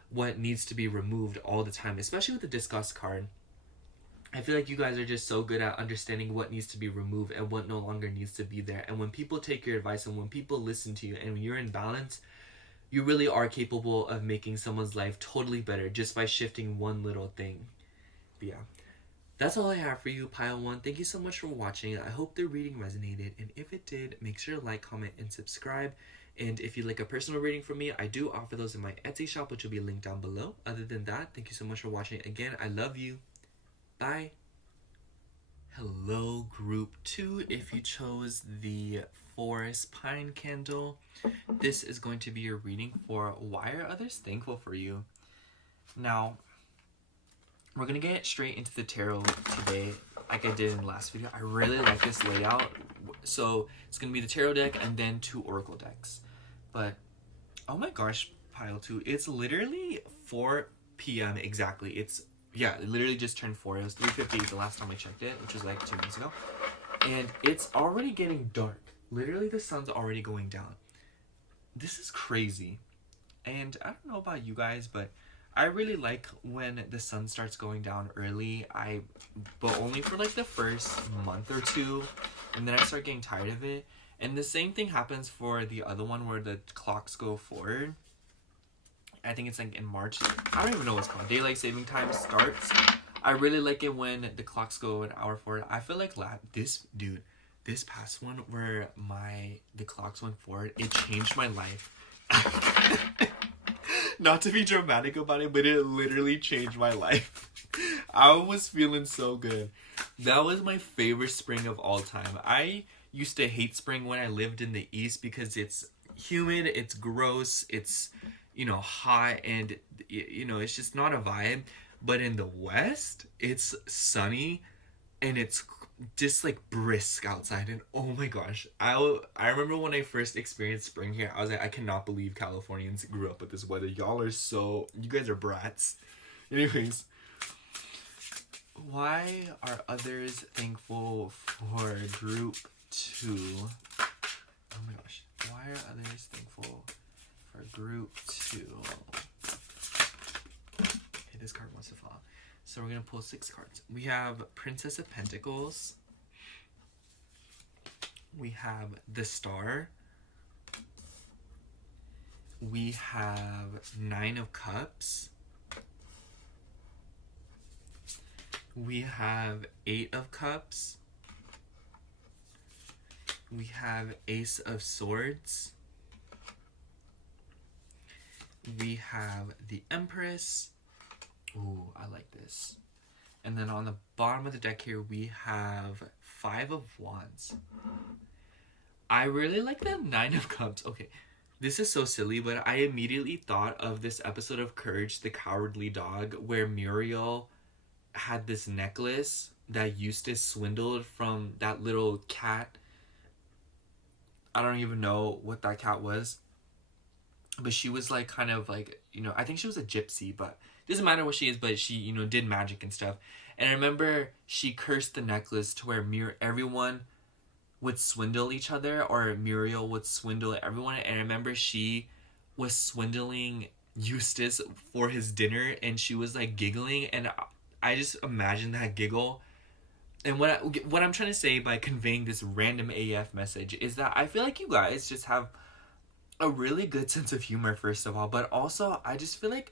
what needs to be removed all the time, especially with the discuss card. I feel like you guys are just so good at understanding what needs to be removed and what no longer needs to be there. And when people take your advice and when people listen to you and when you're in balance, you really are capable of making someone's life totally better just by shifting one little thing. But yeah, that's all I have for you, Pile 1. Thank you so much for watching. I hope the reading resonated, and if it did, make sure to like, comment, and subscribe. And if you'd like a personal reading from me, I do offer those in my Etsy shop, which will be linked down below. Other than that, thank you so much for watching. Again, I love you. Bye. Hello, group 2. If you chose the forest pine candle, this is going to be your reading for why are others thankful for you. Now, we're going to get straight into the tarot today, like I did in the last video. I really like this layout. So it's going to be the tarot deck and then 2 oracle decks. But, oh my gosh, pile 2. It's literally 4 p.m. exactly. It literally just turned 4. It was 3:50 the last time I checked it, which was like 2 minutes ago. And it's already getting dark. Literally, the sun's already going down. This is crazy. And I don't know about you guys, but I really like when the sun starts going down early. But only for like the first month or 2, and then I start getting tired of it. And the same thing happens for the other one where the clocks go forward. I think it's like in March. I don't even know what's called. Daylight saving time starts. I really like it when the clocks go an hour forward. I feel like this past one where the clocks went forward, it changed my life. Not to be dramatic about it, but it literally changed my life. I was feeling so good. That was my favorite spring of all time. I used to hate spring when I lived in the East because it's humid, it's gross, it's, hot, and, it's just not a vibe. But in the West, it's sunny and it's just like brisk outside, and oh my gosh, I remember when I first experienced spring here, I was like, I cannot believe Californians grew up with this weather. You guys are brats. Anyways, why are others thankful for group 2? Oh my gosh, why are others thankful for group 2? Okay, this card wants to fall. So we're going to pull 6 cards. We have Princess of Pentacles. We have the Star. We have 9 of Cups. We have 8 of Cups. We have Ace of Swords. We have the Empress. Ooh, I like this. And then on the bottom of the deck here, we have 5 of Wands. I really like the 9 of Cups. Okay, this is so silly, but I immediately thought of this episode of Courage the Cowardly Dog where Muriel had this necklace that Eustace swindled from that little cat. I don't even know what that cat was. But she was like kind of like, you know, I think she was a gypsy, but it doesn't matter what she is, but she, you know, did magic and stuff. And I remember she cursed the necklace to where everyone would swindle each other, or Muriel would swindle everyone. And I remember she was swindling Eustace for his dinner, and she was like giggling, and I just imagine that giggle. And what I'm trying to say by conveying this random AF message is that I feel like you guys just have a really good sense of humor, first of all, but also I just feel like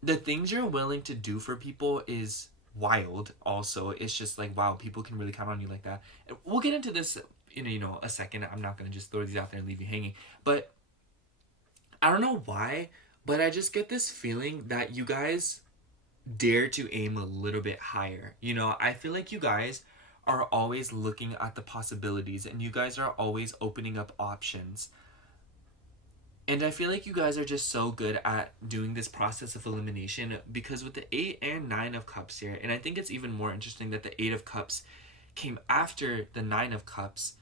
the things you're willing to do for people is wild. Also, it's just like, wow, people can really count on you like that. And we'll get into this in a second. I'm not gonna just throw these out there and leave you hanging, but I don't know why, but I just get this feeling that you guys dare to aim a little bit higher. You know, I feel like you guys are always looking at the possibilities, and you guys are always opening up options. And I feel like you guys are just so good at doing this process of elimination, because with the 8 and 9 of Cups here, and I think it's even more interesting that the 8 of Cups came after the 9 of Cups.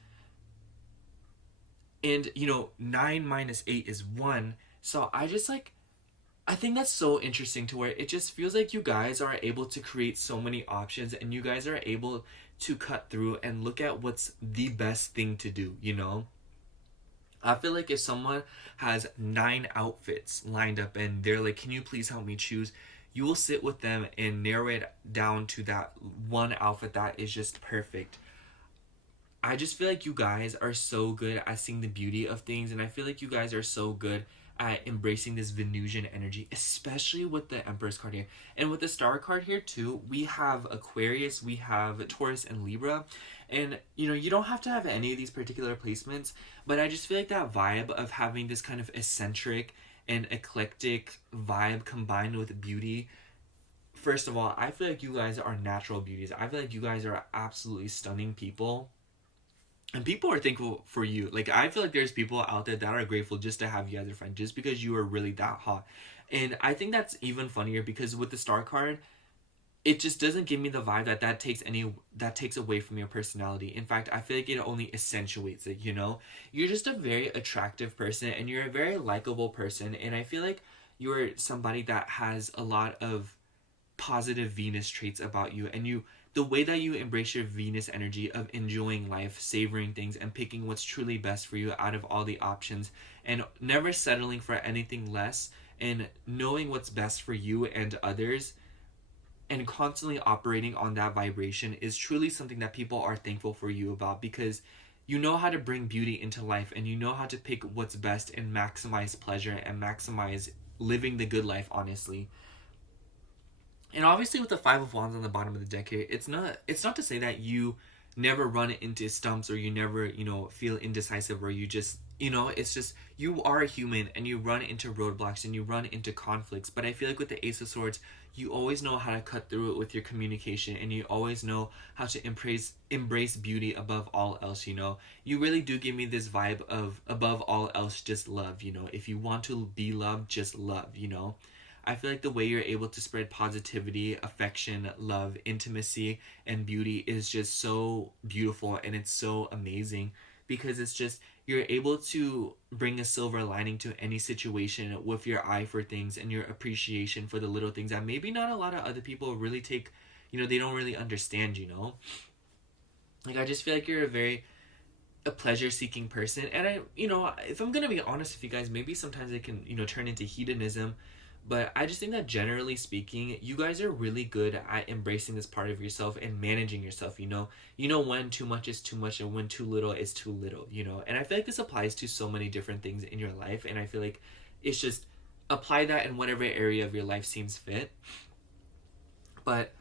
And, 9 minus 8 is 1. So I think that's so interesting to where it just feels like you guys are able to create so many options, and you guys are able to cut through and look at what's the best thing to do, I feel like if someone has 9 outfits lined up and they're like, can you please help me choose? You will sit with them and narrow it down to that one outfit that is just perfect. I just feel like you guys are so good at seeing the beauty of things, and I feel like you guys are so good at embracing this Venusian energy, especially with the Empress card here. And with the Star card here too, we have Aquarius, we have Taurus, and Libra. And, you don't have to have any of these particular placements, but I just feel like that vibe of having this kind of eccentric and eclectic vibe combined with beauty. First of all, I feel like you guys are natural beauties. I feel like you guys are absolutely stunning people. And people are thankful for you. Like, I feel like there's people out there that are grateful just to have you as a friend, just because you are really that hot. And I think that's even funnier because with the Star card, it just doesn't give me the vibe that takes away from your personality. In fact, I feel like it only accentuates it, You're just a very attractive person, and you're a very likable person, and I feel like you're somebody that has a lot of positive Venus traits about you, and the way that you embrace your Venus energy of enjoying life, savoring things, and picking what's truly best for you out of all the options, and never settling for anything less, and knowing what's best for you and others, and constantly operating on that vibration is truly something that people are thankful for you about, because you know how to bring beauty into life, and you know how to pick what's best and maximize pleasure and maximize living the good life, honestly. And obviously with the 5 of Wands on the bottom of the deck here, it's not to say that you never run into stumps, or you never, feel indecisive, or you just, it's just, you are a human and you run into roadblocks and you run into conflicts. But I feel like with the Ace of Swords, you always know how to cut through it with your communication, and you always know how to embrace beauty above all else, You really do give me this vibe of above all else, just love, If you want to be loved, just love, I feel like the way you're able to spread positivity, affection, love, intimacy, and beauty is just so beautiful, and it's so amazing, because it's just, you're able to bring a silver lining to any situation with your eye for things and your appreciation for the little things that maybe not a lot of other people really take, they don't really understand, Like, I just feel like you're a pleasure-seeking person, and if I'm gonna be honest with you guys, maybe sometimes it can, turn into hedonism. But I just think that generally speaking, you guys are really good at embracing this part of yourself and managing yourself, You know when too much is too much and when too little is too little. And I feel like this applies to so many different things in your life, and I feel like it's just apply that in whatever area of your life seems fit. But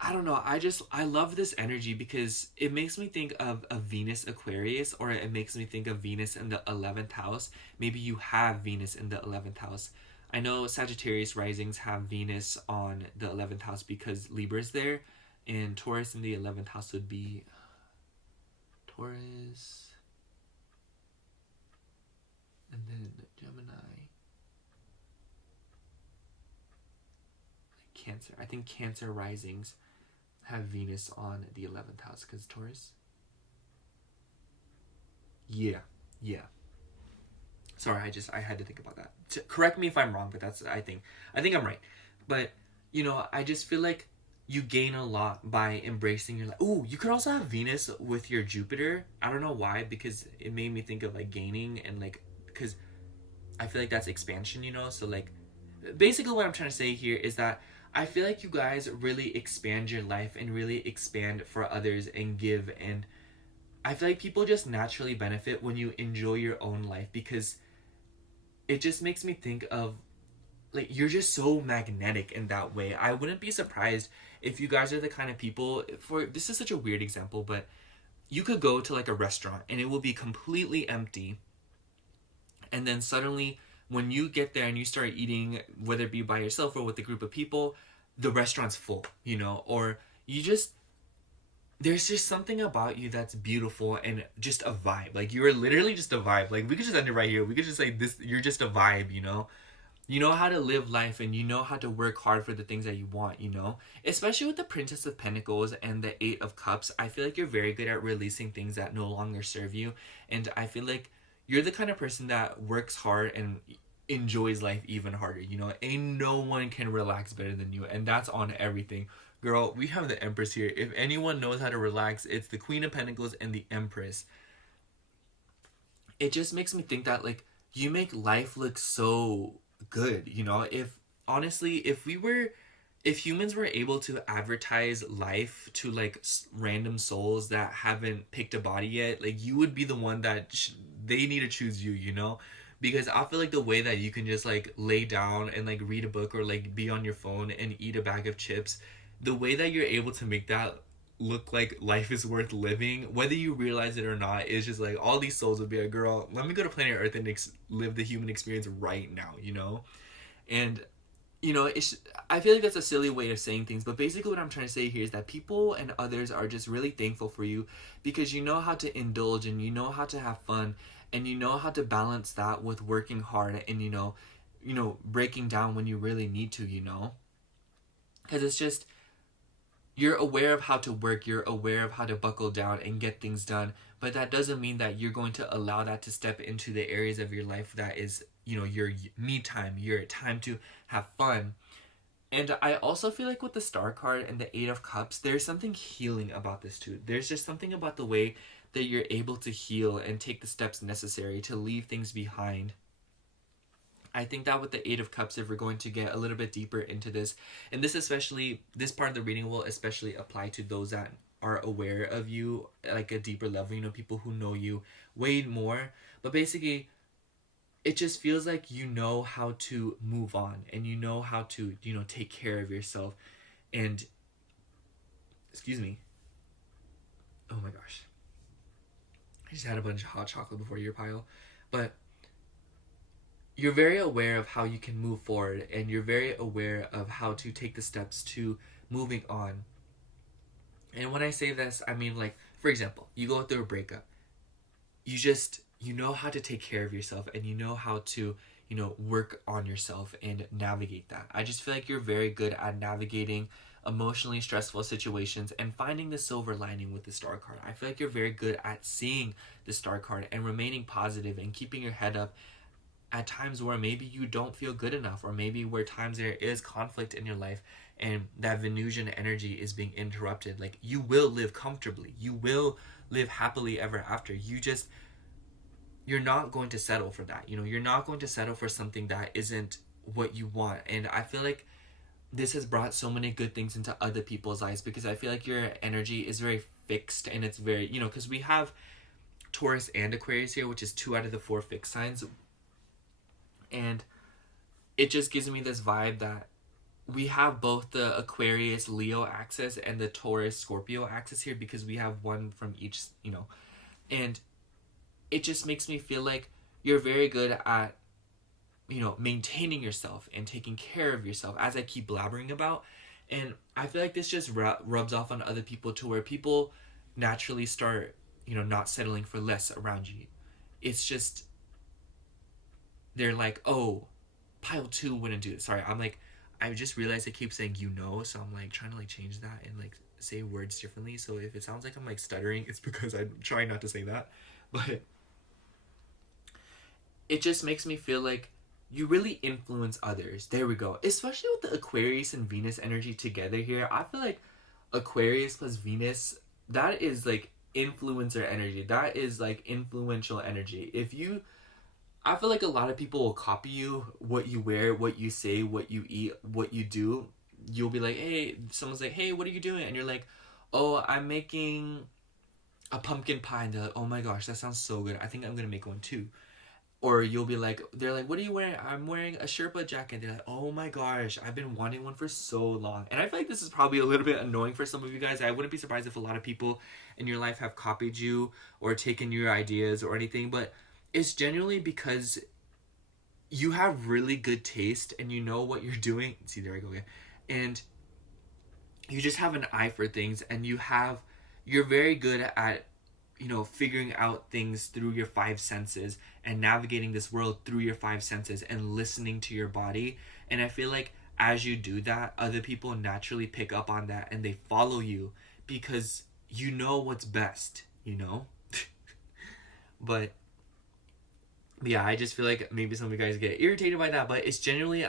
I don't know. I love this energy because it makes me think of a Venus Aquarius, or it makes me think of Venus in the 11th house. Maybe you have Venus in the 11th house. I know Sagittarius risings have Venus on the 11th house because Libra's there, and Taurus in the 11th house would be Taurus, and then Gemini, Cancer. I think Cancer risings have Venus on the 11th house because Taurus. Yeah, yeah. Sorry, I had to think about that. Correct me if I'm wrong, but I think I'm right. But I just feel like you gain a lot by embracing your life. Ooh, you could also have Venus with your Jupiter. I don't know why, because it made me think of like gaining and like, because I feel like that's expansion. So like, basically what I'm trying to say here is that I feel like you guys really expand your life and really expand for others and give, and I feel like people just naturally benefit when you enjoy your own life, because it just makes me think of, like, you're just so magnetic in that way. I wouldn't be surprised if you guys are the kind of people, for this is such a weird example, but you could go to like a restaurant and it will be completely empty, and then suddenly when you get there and you start eating, whether it be by yourself or with a group of people, the restaurant's full. Or you just, there's just something about you that's beautiful and just a vibe. Like, you're literally just a vibe. Like, we could just end it right here. We could just say this, you're just a vibe. You know how to live life, and you know how to work hard for the things that you want. Especially with the Princess of Pentacles and the Eight of Cups, I feel like you're very good at releasing things that no longer serve you. And I feel like you're the kind of person that works hard and enjoys life even harder. Ain't no one can relax better than you, and that's on everything. Girl, we have the Empress here. If anyone knows how to relax, it's the Queen of Pentacles and the Empress. It just makes me think that, like, you make life look so good. If honestly, if humans were able to advertise life to like random souls that haven't picked a body yet, like, you would be the one that they need to choose you. Because I feel like the way that you can just like lay down and like read a book or like be on your phone and eat a bag of chips, the way that you're able to make that look like life is worth living, whether you realize it or not, is just like all these souls would be like, girl, let me go to planet Earth and live the human experience right now. And I feel like that's a silly way of saying things, but basically what I'm trying to say here is that people and others are just really thankful for you because you know how to indulge, and you know how to have fun, and you know how to balance that with working hard, and breaking down when you really need to. Because it's just, you're aware of how to work, you're aware of how to buckle down and get things done, but that doesn't mean that you're going to allow that to step into the areas of your life that is, your me time, your time to have fun. And I also feel like with the Star card and the Eight of Cups, there's something healing about this too. There's just something about the way that you're able to heal and take the steps necessary to leave things behind. I think that with the Eight of Cups, if we're going to get a little bit deeper into this, and this part of the reading will especially apply to those that are aware of you, like a deeper level, people who know you way more. But basically, it just feels like you know how to move on, and you know how to, take care of yourself. And, excuse me. Oh my gosh. I just had a bunch of hot chocolate before your pile. But you're very aware of how you can move forward, and you're very aware of how to take the steps to moving on. And when I say this, I mean, like, for example, you go through a breakup. You know how to take care of yourself, and you know how to, work on yourself and navigate that. I just feel like you're very good at navigating emotionally stressful situations and finding the silver lining with the Star card. I feel like you're very good at seeing the Star card and remaining positive and keeping your head up at times where maybe you don't feel good enough, or maybe where times there is conflict in your life and that Venusian energy is being interrupted. Like, you will live comfortably. You will live happily ever after. You're not going to settle for that. You're not going to settle for something that isn't what you want. And I feel like this has brought so many good things into other people's lives, because I feel like your energy is very fixed, and it's very, because we have Taurus and Aquarius here, which is 2 out of the 4 fixed signs. And it just gives me this vibe that we have both the Aquarius Leo axis and the Taurus Scorpio axis here, because we have one from each. And it just makes me feel like you're very good at maintaining yourself and taking care of yourself, as I keep blabbering about. And I feel like this just rubs off on other people, to where people naturally start not settling for less around you. It's just, they're like, oh, pile 2 wouldn't do it. Sorry, I just realized I keep saying so I'm like trying to like change that and like say words differently. So if it sounds like I'm like stuttering, it's because I'm trying not to say that. But it just makes me feel like you really influence others. There we go. Especially with the Aquarius and Venus energy together here. I feel like Aquarius plus Venus, that is like influencer energy. That is like influential energy. I feel like a lot of people will copy you, what you wear, what you say, what you eat, what you do. You'll be like, hey, someone's like, hey, what are you doing? And you're like, oh, I'm making a pumpkin pie. And they're like, oh my gosh, that sounds so good. I think I'm going to make one too. Or you'll be like, they're like, what are you wearing? I'm wearing a Sherpa jacket. They're like, oh my gosh, I've been wanting one for so long. And I feel like this is probably a little bit annoying for some of you guys. I wouldn't be surprised if a lot of people in your life have copied you or taken your ideas or anything. But it's genuinely because you have really good taste and you know what you're doing. See, there I go again. And you just have an eye for things, and you're very good at figuring out things through your 5 senses and navigating this world through your 5 senses and listening to your body. And I feel like as you do that, other people naturally pick up on that and they follow you, because you know what's best. But yeah, I just feel like maybe some of you guys get irritated by that, but it's genuinely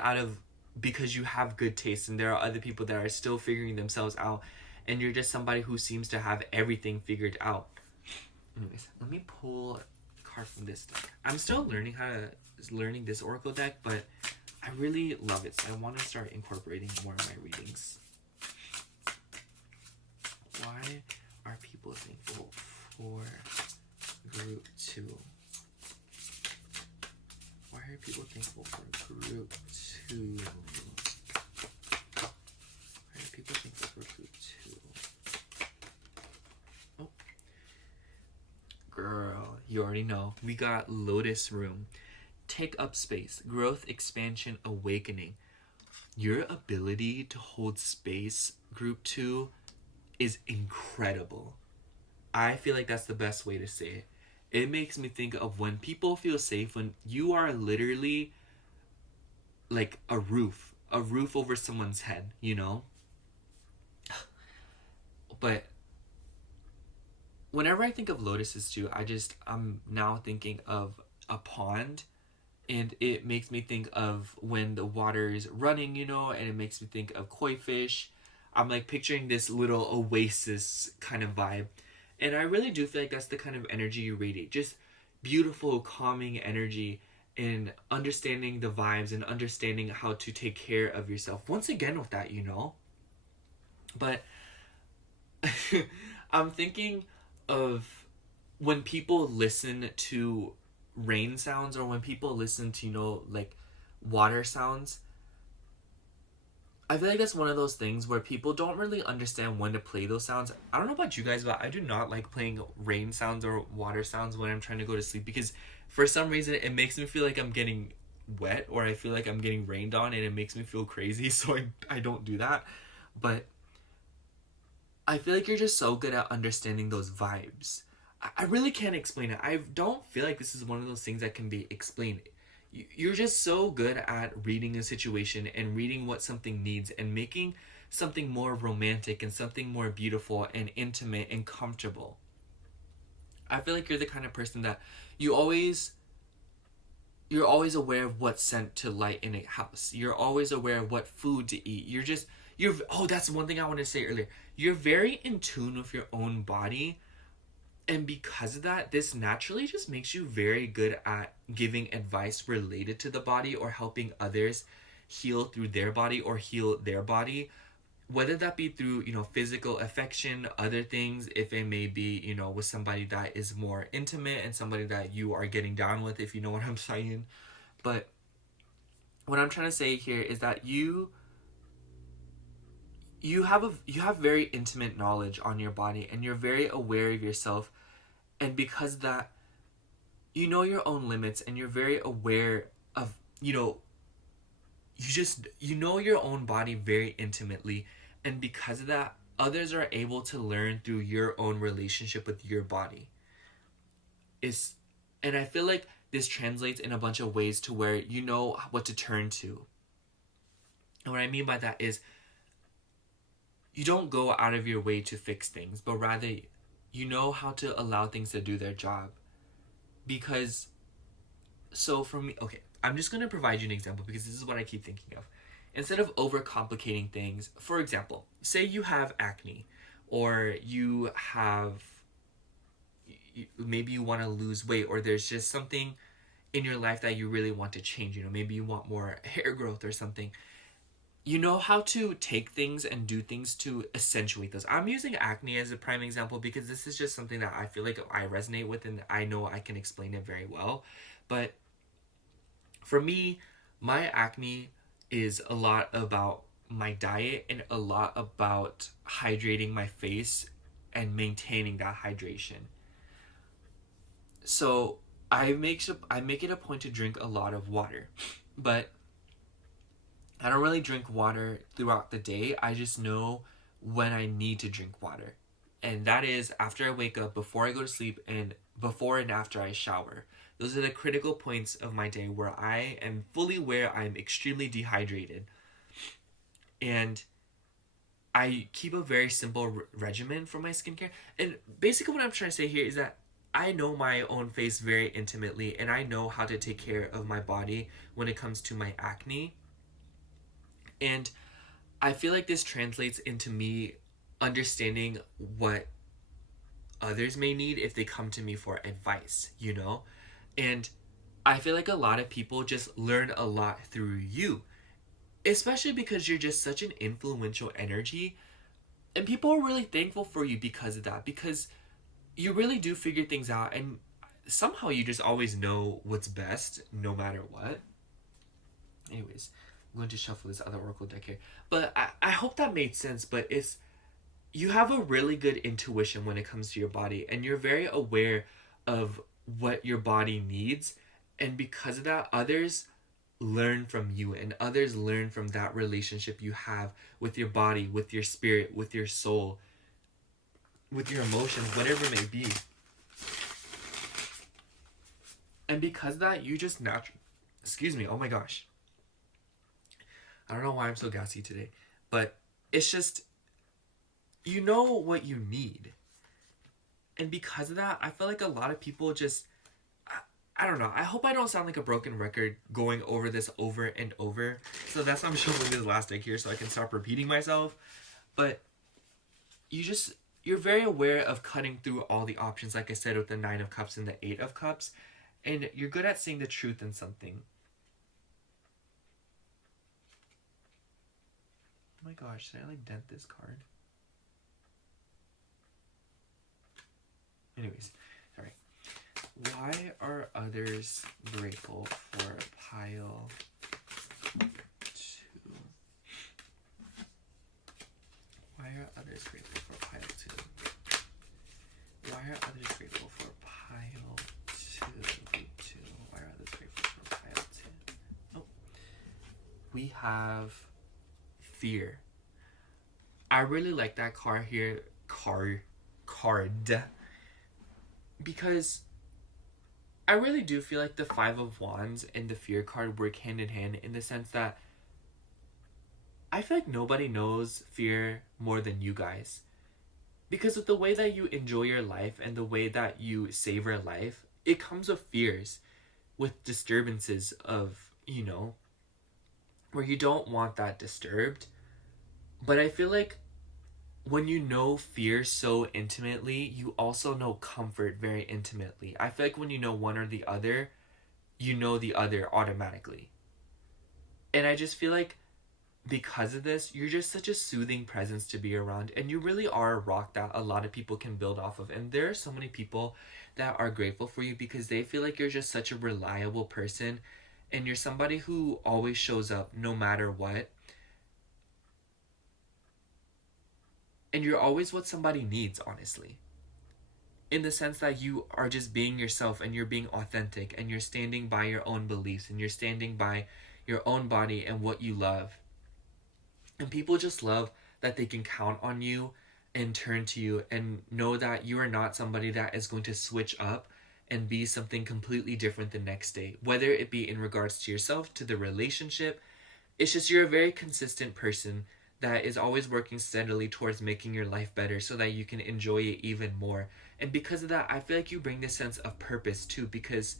because you have good taste, and there are other people that are still figuring themselves out, and you're just somebody who seems to have everything figured out. Anyways, let me pull a card from this deck. I'm still learning this Oracle deck, but I really love it, so I want to start incorporating more of my readings. Why are people thankful for group 2? Why are people thankful for group 2? Why are people thankful for group 2? Oh. Girl, you already know. We got Lotus Room. Take up space. Growth, expansion, awakening. Your ability to hold space, group 2, is incredible. I feel like that's the best way to say it. It makes me think of when people feel safe, when you are literally like a roof over someone's head, But whenever I think of lotuses too, I'm now thinking of a pond, and it makes me think of when the water is running, and it makes me think of koi fish. I'm like picturing this little oasis kind of vibe. And I really do feel like that's the kind of energy you radiate. Just beautiful, calming energy, and understanding the vibes and understanding how to take care of yourself. Once again with that, But I'm thinking of when people listen to rain sounds, or when people listen to, like water sounds. I feel like that's one of those things where people don't really understand when to play those sounds. I don't know about you guys, but I do not like playing rain sounds or water sounds when I'm trying to go to sleep, because for some reason it makes me feel like I'm getting wet, or I feel like I'm getting rained on, and it makes me feel crazy, so I don't do that. But I feel like you're just so good at understanding those vibes. I really can't explain it. I don't feel like this is one of those things that can be explained. You're just so good at reading a situation and reading what something needs and making something more romantic and something more beautiful and intimate and comfortable. I feel like you're the kind of person that you're always aware of what scent to light in a house. You're always aware of what food to eat. That's one thing I wanted to say earlier. You're very in tune with your own body. And because of that, this naturally just makes you very good at giving advice related to the body or helping others heal through their body or heal their body, whether that be through, physical affection, other things, if it may be, with somebody that is more intimate and somebody that you are getting down with, if you know what I'm saying. But what I'm trying to say here is that you have very intimate knowledge on your body, and you're very aware of yourself, and because that, you know your own limits, and you're very aware of, you know your own body very intimately, and because of that, others are able to learn through your own relationship with your body. Is And I feel like this translates in a bunch of ways to where you know what to turn to. And what I mean by that is, you don't go out of your way to fix things, but rather you know how to allow things to do their job. Because, so for me, okay, I'm just going to provide you an example because this is what I keep thinking of. Instead of overcomplicating things, for example, say you have acne, or you have, maybe you want to lose weight, or there's just something in your life that you really want to change. Maybe you want more hair growth or something. You know how to take things and do things to accentuate those. I'm using acne as a prime example because this is just something that I feel like I resonate with, and I know I can explain it very well. But for me, my acne is a lot about my diet and a lot about hydrating my face and maintaining that hydration. So I make it a point to drink a lot of water, but I don't really drink water throughout the day. I just know when I need to drink water. And that is after I wake up, before I go to sleep, and before and after I shower. Those are the critical points of my day where I am fully aware I'm extremely dehydrated. And I keep a very simple regimen for my skincare. And basically what I'm trying to say here is that I know my own face very intimately, and I know how to take care of my body when it comes to my acne. And I feel like this translates into me understanding what others may need if they come to me for advice. And I feel like a lot of people just learn a lot through you, especially because you're just such an influential energy. And people are really thankful for you because of that, because you really do figure things out, and somehow you just always know what's best no matter what. Anyways, I'm going to shuffle this other oracle deck here. But I hope that made sense. But you have a really good intuition when it comes to your body, and you're very aware of what your body needs. And because of that, others learn from you, and others learn from that relationship you have with your body, with your spirit, with your soul, with your emotions, whatever it may be. And because of that, you just naturally, excuse me, oh my gosh, I don't know why I'm so gassy today, but it's just, you know what you need. And because of that, I feel like a lot of people just, I don't know, I hope I don't sound like a broken record going over this over and over. So that's why I'm shuffling this last deck here, so I can stop repeating myself. But you're very aware of cutting through all the options, like I said, with the 9 of Cups and the 8 of Cups. And you're good at seeing the truth in something. Oh my gosh, did I dent this card? Anyways, sorry. Why are others grateful for pile 2? Why are others grateful for pile 2? Why are others grateful for pile 2? Why are others grateful for pile 2? Oh. We have fear. I really like that card here. Card. Because I really do feel like the 5 of Wands and the fear card work hand in hand, in the sense that I feel like nobody knows fear more than you guys. Because with the way that you enjoy your life and the way that you savor life, it comes with fears, with disturbances of, where you don't want that disturbed. But I feel like when you know fear so intimately, you also know comfort very intimately. I feel like when you know one or the other, you know the other automatically. And I just feel like because of this, you're just such a soothing presence to be around, and you really are a rock that a lot of people can build off of. And there are so many people that are grateful for you because they feel like you're just such a reliable person, and you're somebody who always shows up no matter what. And you're always what somebody needs, honestly. In the sense that you are just being yourself, and you're being authentic, and you're standing by your own beliefs, and you're standing by your own body and what you love. And people just love that they can count on you and turn to you and know that you are not somebody that is going to switch up and be something completely different the next day. Whether it be in regards to yourself, to the relationship, it's just you're a very consistent person that is always working steadily towards making your life better so that you can enjoy it even more. And because of that, I feel like you bring this sense of purpose too, because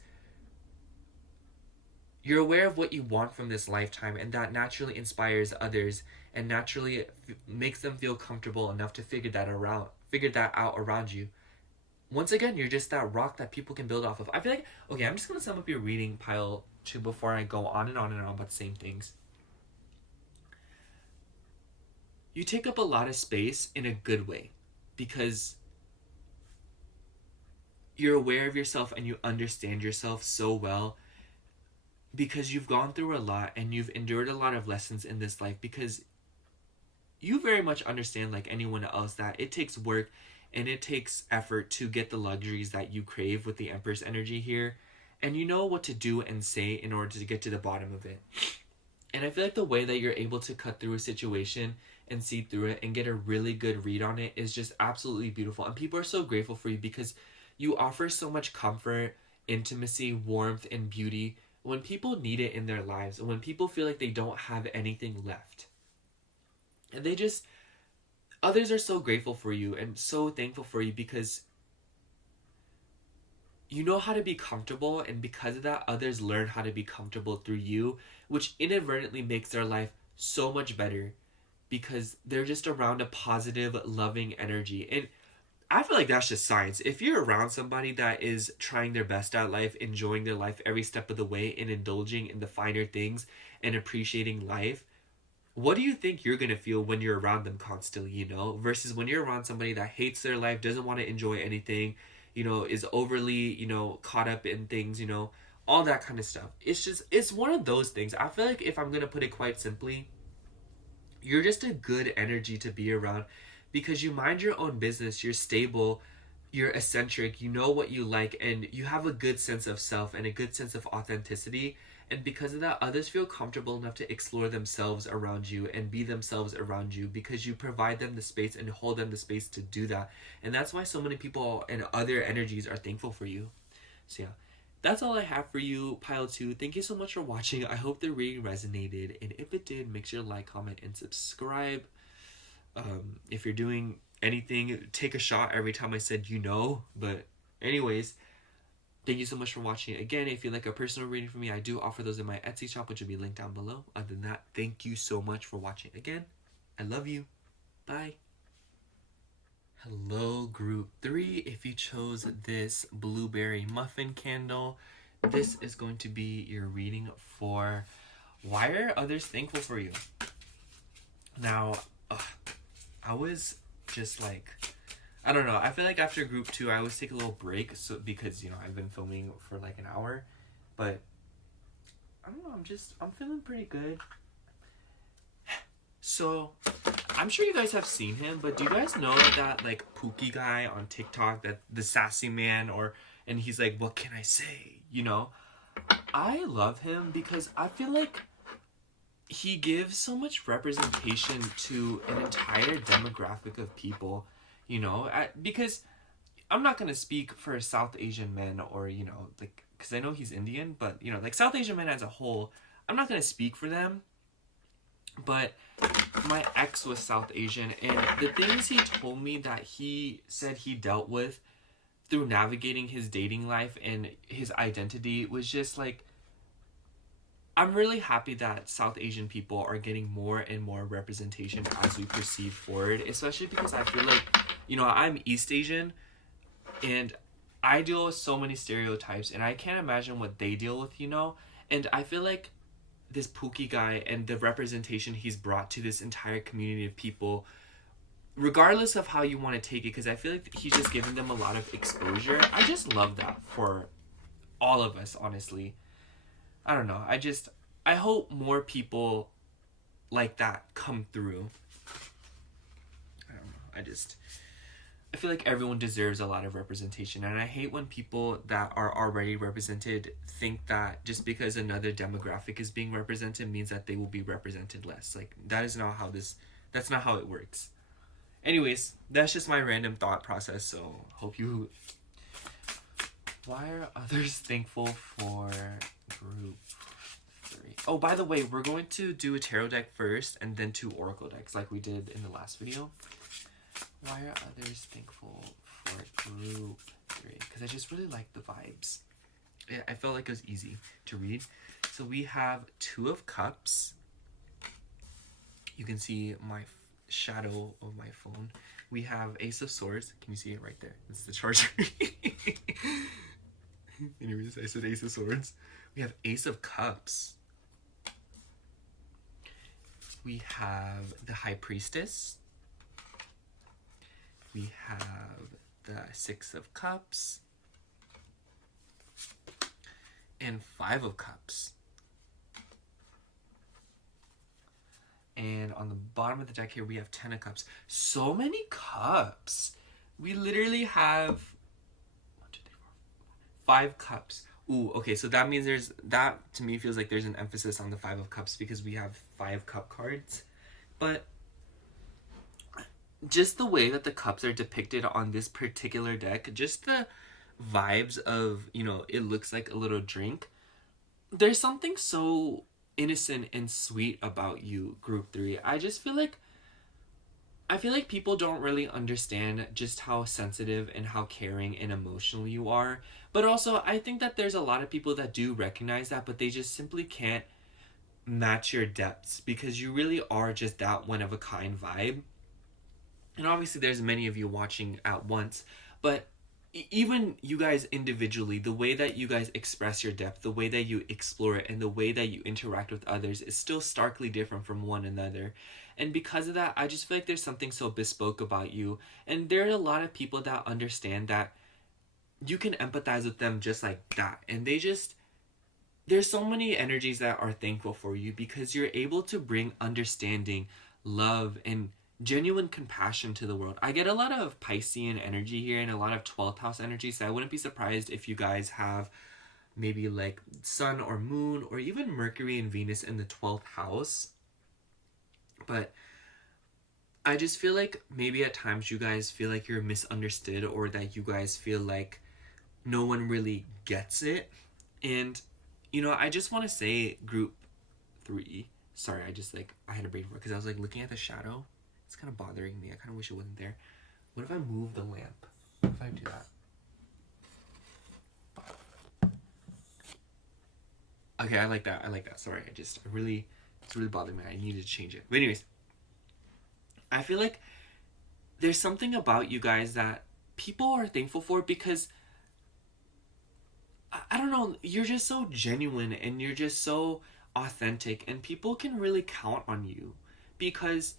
you're aware of what you want from this lifetime, and that naturally inspires others and naturally makes them feel comfortable enough to figure that out around you. Once again, you're just that rock that people can build off of. I feel like, okay, I'm just going to sum up your reading pile too before I go on and on and on about the same things. You take up a lot of space in a good way because you're aware of yourself and you understand yourself so well, because you've gone through a lot and you've endured a lot of lessons in this life, because you very much understand, like anyone else, that it takes work and it takes effort to get the luxuries that you crave with the Empress energy here, and you know what to do and say in order to get to the bottom of it. And I feel like the way that you're able to cut through a situation and see through it and get a really good read on it is just absolutely beautiful. And people are so grateful for you because you offer so much comfort, intimacy, warmth, and beauty when people need it in their lives, and when people feel like they don't have anything left. And others are so grateful for you and so thankful for you because you know how to be comfortable, and because of that, others learn how to be comfortable through you, which inadvertently makes their life so much better because they're just around a positive, loving energy. And I feel like that's just science. If you're around somebody that is trying their best at life, enjoying their life every step of the way, and indulging in the finer things and appreciating life, what do you think you're going to feel when you're around them constantly, versus when you're around somebody that hates their life, doesn't want to enjoy anything, is overly, caught up in things, all that kind of stuff. It's one of those things. I feel like, if I'm going to put it quite simply, you're just a good energy to be around because you mind your own business, you're stable, you're eccentric, you know what you like, and you have a good sense of self and a good sense of authenticity. And because of that, others feel comfortable enough to explore themselves around you and be themselves around you because you provide them the space and hold them the space to do that. And that's why so many people and other energies are thankful for you. So yeah, that's all I have for you, Pile 2. Thank you so much for watching. I hope the reading resonated. And if it did, make sure to like, comment, and subscribe. If you're doing anything, take a shot every time I said But anyways, thank you so much for watching. Again, if you'd like a personal reading from me, I do offer those in my Etsy shop, which will be linked down below. Other than that, thank you so much for watching. Again, I love you. Bye. Hello, group 3. If you chose this blueberry muffin candle, this is going to be your reading for why are others thankful for you? Now, I was just like, I don't know. I feel like after group 2, I always take a little break, because I've been filming for like an hour, but I don't know. I'm feeling pretty good. So, I'm sure you guys have seen him, but do you guys know that like Pookie guy on TikTok, that the sassy man, and he's like, what can I say? I love him because I feel like he gives so much representation to an entire demographic of people, because I'm not going to speak for South Asian men or, because I know he's Indian, but, like South Asian men as a whole, I'm not going to speak for them. But my ex was South Asian, and the things he told me that he said he dealt with through navigating his dating life and his identity was just like, I'm really happy that South Asian people are getting more and more representation as we proceed forward, especially because I feel like, I'm East Asian and I deal with so many stereotypes and I can't imagine what they deal with, and I feel like this Pookie guy and the representation he's brought to this entire community of people, regardless of how you want to take it, because I feel like he's just giving them a lot of exposure. I just love that for all of us, honestly. I don't know. I hope more people like that come through. I don't know. I feel like everyone deserves a lot of representation, and I hate when people that are already represented think that just because another demographic is being represented means that they will be represented less. Like, that's not how it works. Anyways, that's just my random thought process, so hope you... Why are others thankful for group 3? Oh, by the way, we're going to do a tarot deck first and then 2 oracle decks like we did in the last video. Why are others thankful for group 3? Because I just really like the vibes. I felt like it was easy to read. So we have 2 of Cups. You can see my shadow of my phone. We have Ace of Swords. Can you see it right there? It's the charger. Anyways, I said Ace of Swords. We have Ace of Cups. We have the High Priestess. We have the 6 of Cups. And 5 of Cups. And on the bottom of the deck here, we have 10 of Cups. So many cups. We literally have 5 cups. Ooh, okay, so that means that to me feels like there's an emphasis on the 5 of Cups because we have 5 cup cards. But just the way that the cups are depicted on this particular deck, just the vibes of, it looks like a little drink. There's something so innocent and sweet about you, group 3. I feel like people don't really understand just how sensitive and how caring and emotional you are. But also, I think that there's a lot of people that do recognize that, but they just simply can't match your depths because you really are just that one of a kind vibe. And obviously there's many of you watching at once, but even you guys individually, the way that you guys express your depth, the way that you explore it, and the way that you interact with others is still starkly different from one another. And because of that, I just feel like there's something so bespoke about you. And there are a lot of people that understand that you can empathize with them just like that. And there's so many energies that are thankful for you because you're able to bring understanding, love, and genuine compassion to the world. I get a lot of Piscean energy here and a lot of 12th house energy, so I wouldn't be surprised if you guys have maybe like Sun or Moon or even Mercury and Venus in the 12th house. But I just feel like maybe at times you guys feel like you're misunderstood or that you guys feel like no one really gets it. And, I just want to say group 3. Sorry, I had a brain fart because I was like looking at the shadow. It's kind of bothering me. I kind of wish it wasn't there. What if I move the lamp? What if I do that? Okay, I like that. Sorry, it's really bothering me. I needed to change it. But anyways, I feel like there's something about you guys that people are thankful for because, I don't know, you're just so genuine and you're just so authentic and people can really count on you because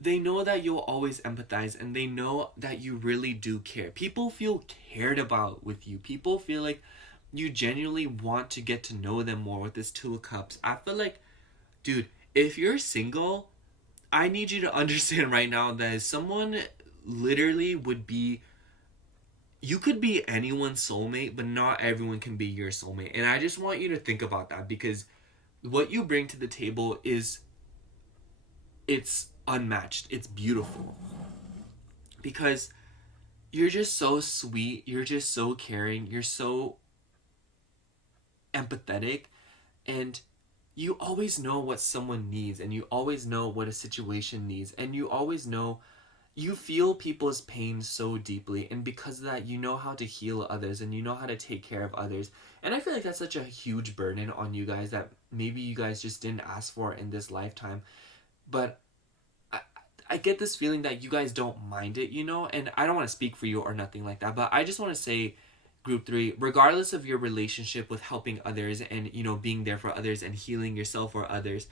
they know that you'll always empathize and they know that you really do care. People feel cared about with you. People feel like you genuinely want to get to know them more with this 2 of Cups. I feel like, dude, if you're single, I need you to understand right now that someone literally would be... You could be anyone's soulmate, but not everyone can be your soulmate. And I just want you to think about that because what you bring to the table it's unmatched. It's beautiful. Because you're just so sweet. You're just so caring. You're so empathetic. And you always know what someone needs. And you always know what a situation needs. And you always know... You feel people's pain so deeply, and because of that, you know how to heal others, and you know how to take care of others. And I feel like that's such a huge burden on you guys that maybe you guys just didn't ask for in this lifetime. But I get this feeling that you guys don't mind it, and I don't want to speak for you or nothing like that, but I just want to say, Group 3, regardless of your relationship with helping others and, being there for others and healing yourself or others,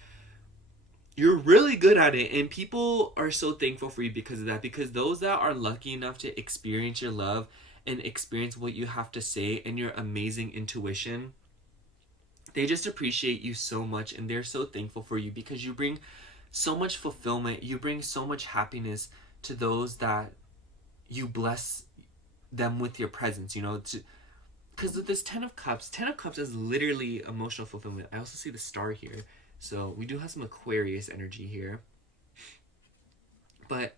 you're really good at it, and people are so thankful for you because of that. Because those that are lucky enough to experience your love and experience what you have to say and your amazing intuition, they just appreciate you so much, and they're so thankful for you because you bring so much fulfillment, you bring so much happiness to those that you bless them with your presence, because with this Ten of Cups is literally emotional fulfillment. I also see the star here, so we do have some Aquarius energy here. But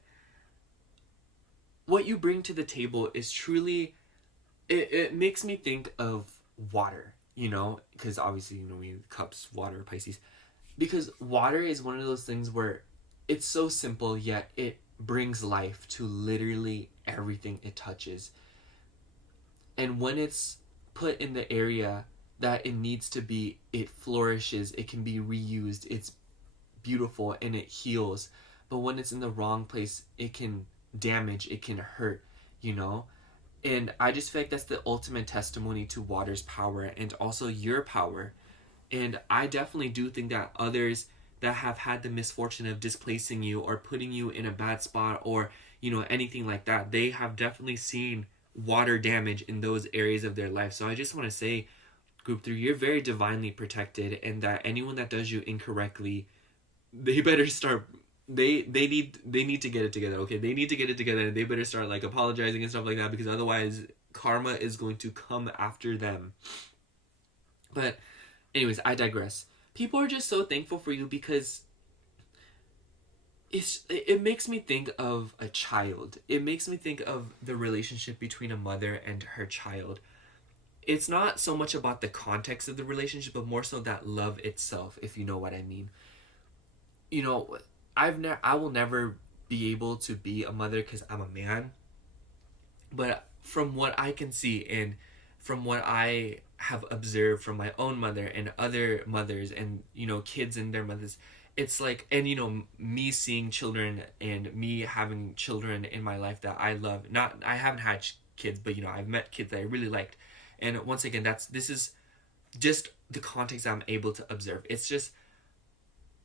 what you bring to the table is truly, it makes me think of water, because obviously, we cups, water, Pisces. Because water is one of those things where it's so simple, yet it brings life to literally everything it touches. And when it's put in the area that it needs to be, it flourishes, it can be reused, it's beautiful, and it heals. But when it's in the wrong place, it can damage, it can hurt, And I just feel like that's the ultimate testimony to water's power and also your power. And I definitely do think that others that have had the misfortune of displacing you or putting you in a bad spot or, anything like that, they have definitely seen water damage in those areas of their life. So I just want to say, Group 3, you're very divinely protected, and that anyone that does you incorrectly, they better start, they need to get it together, okay? They need to get it together, and they better start like apologizing and stuff like that, because otherwise karma is going to come after them. But anyways, I digress. People are just so thankful for you because it makes me think of a child. It makes me think of the relationship between a mother and her child. It's not so much about the context of the relationship, but more so that love itself, if you know what I mean. I will never be able to be a mother because I'm a man. But from what I can see and from what I have observed from my own mother and other mothers and, kids and their mothers, it's like, and, me seeing children and me having children in my life that I love. I haven't had kids, but, I've met kids that I really liked. And once again, this is just the context I'm able to observe. It's just,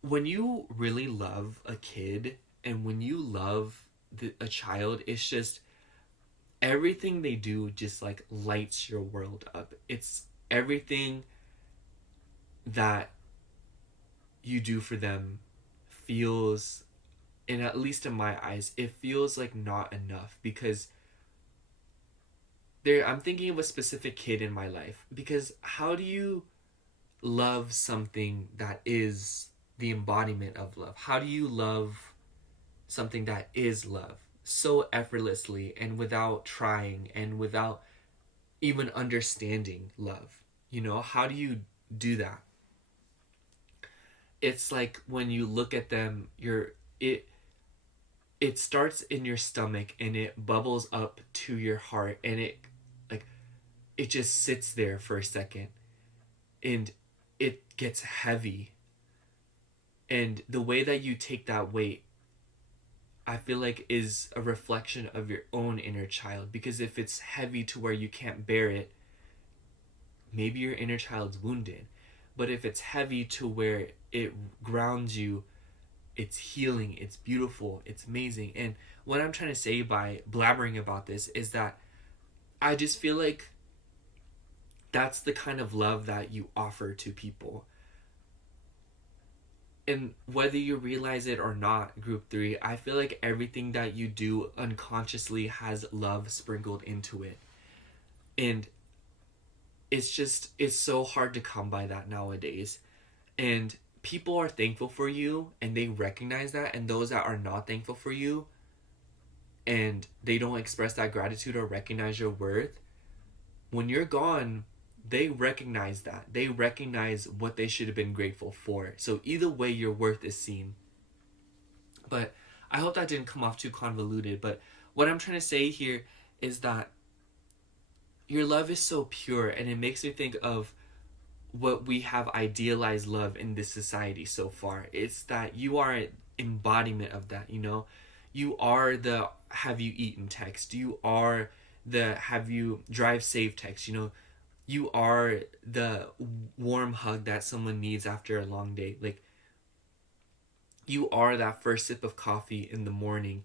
when you really love a kid and when you love a child, it's just, everything they do just like lights your world up. It's everything that you do for them feels, and at least in my eyes, it feels like not enough, because I'm thinking of a specific kid in my life. Because how do you love something that is the embodiment of love? How do you love something that is love so effortlessly and without trying and without even understanding love? How do you do that? It's like when you look at them, it starts in your stomach and it bubbles up to your heart, and it just sits there for a second and it gets heavy. And the way that you take that weight, I feel like, is a reflection of your own inner child. Because if it's heavy to where you can't bear it, maybe your inner child's wounded. But if it's heavy to where it grounds you, it's healing, it's beautiful, it's amazing. And what I'm trying to say by blabbering about this is that I just feel like that's the kind of love that you offer to people. And whether you realize it or not, Group 3, I feel like everything that you do unconsciously has love sprinkled into it. And it's so hard to come by that nowadays. And people are thankful for you and they recognize that, and those that are not thankful for you and they don't express that gratitude or recognize your worth, when you're gone, they recognize that. They recognize what they should have been grateful for. So either way, your worth is seen. But I hope that didn't come off too convoluted. But what I'm trying to say here is that your love is so pure, and it makes me think of what we have idealized love in this society so far. It's that you are an embodiment of that, You are the have you eaten text. You are the have you drive safe text, you know, you are the warm hug that someone needs after a long day. Like, you are that first sip of coffee in the morning.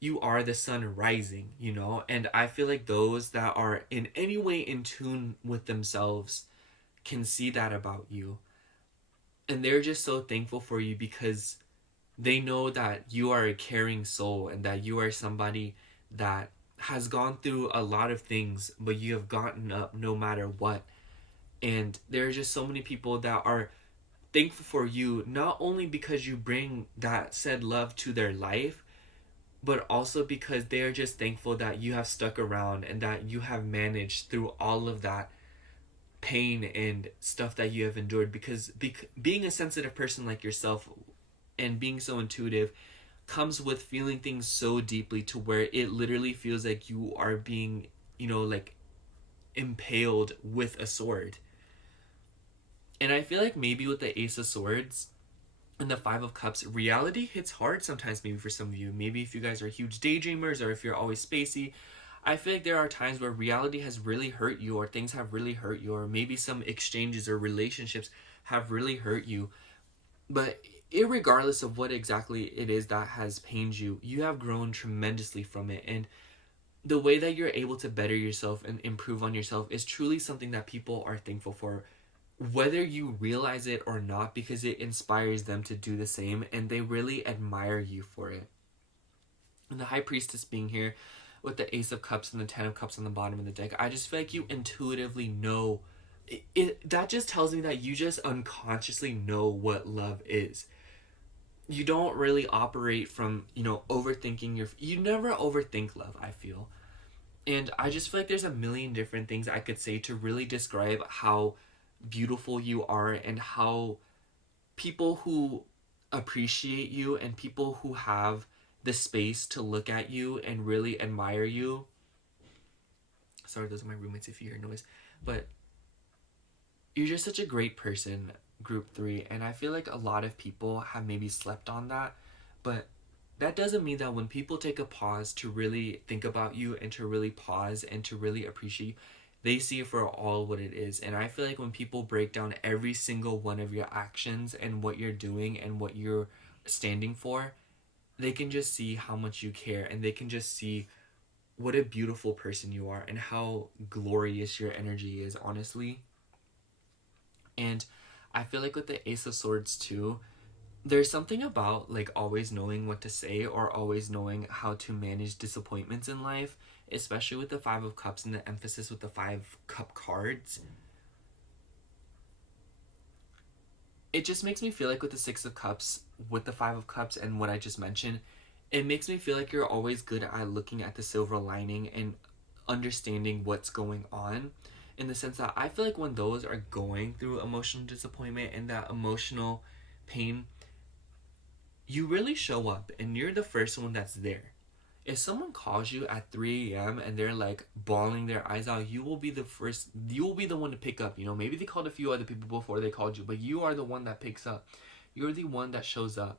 You are the sun rising, you know? And I feel like those that are in any way in tune with themselves can see that about you. And they're just so thankful for you because they know that you are a caring soul and that you are somebody that has gone through a lot of things, but you have gotten up no matter what. And there are just so many people that are thankful for you, not only because you bring that said love to their life, but also because they are just thankful that you have stuck around and that you have managed through all of that pain and stuff that you have endured. Because being a sensitive person like yourself and being so intuitive comes with feeling things so deeply to where it literally feels like you are being, you know, like impaled with a sword. And I feel like maybe with the Ace of Swords and the Five of Cups, reality hits hard sometimes, maybe for some of you. Maybe if you guys are huge daydreamers or if you're always spacey, I feel like there are times where reality has really hurt you, or things have really hurt you, or maybe some exchanges or relationships have really hurt you. But irregardless of what exactly it is that has pained you, you have grown tremendously from it. And the way that you're able to better yourself and improve on yourself is truly something that people are thankful for, whether you realize it or not, because it inspires them to do the same and they really admire you for it. And the High Priestess being here with the Ace of Cups and the Ten of Cups on the bottom of the deck, I just feel like you intuitively know that just tells me that you just unconsciously know what love is. You don't really operate from, you know, overthinking you never overthink love, I feel. And I just feel like there's a million different things I could say to really describe how beautiful you are and how people who appreciate you and people who have the space to look at you and really admire you. Sorry, those are my roommates if you hear noise. But you're just such a great person, group 3, and I feel like a lot of people have maybe slept on that, but that doesn't mean that when people take a pause to really think about you and to really pause and to really appreciate you, they see it for all what it is. And I feel like when people break down every single one of your actions and what you're doing and what you're standing for, they can just see how much you care, and they can just see what a beautiful person you are and how glorious your energy is, honestly. And I feel like with the Ace of Swords too, there's something about like always knowing what to say or always knowing how to manage disappointments in life, especially with the Five of Cups and the emphasis with the Five Cup cards. It just makes me feel like with the Six of Cups, with the Five of Cups and what I just mentioned, it makes me feel like you're always good at looking at the silver lining and understanding what's going on, in the sense that I feel like when those are going through emotional disappointment and that emotional pain, you really show up and you're the first one that's there. If someone calls you at 3 a.m. and they're like bawling their eyes out, you will be the first, you will be the one to pick up. You know, maybe they called a few other people before they called you, but you are the one that picks up. You're the one that shows up.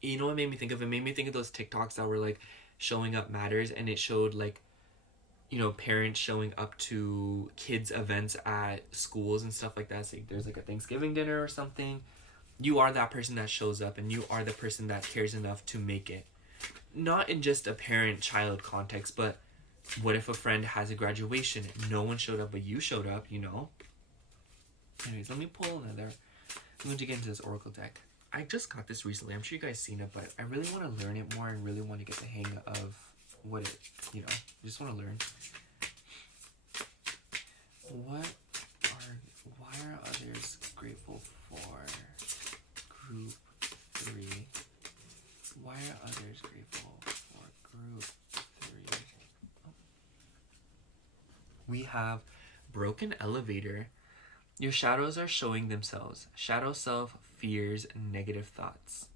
You know what made me think of? It made me think of those TikToks that were like showing up matters, and it showed like, you know, parents showing up to kids events at schools and stuff like that. So there's like a Thanksgiving dinner or something. You are that person that shows up, and you are the person that cares enough to make it. Not in just a parent-child context, but what if a friend has a graduation? No one showed up, but you showed up, you know? Anyways, let me pull another. I'm going to get into this Oracle deck. I just got this recently. I'm sure you guys seen it, but I really want to learn it more and really want to get the hang of what it, you know, I just want to learn. Why are others grateful for? Group 3. Why are others grateful for group 3? Oh. We have broken elevator. Your shadows are showing themselves. Shadow self fears negative thoughts.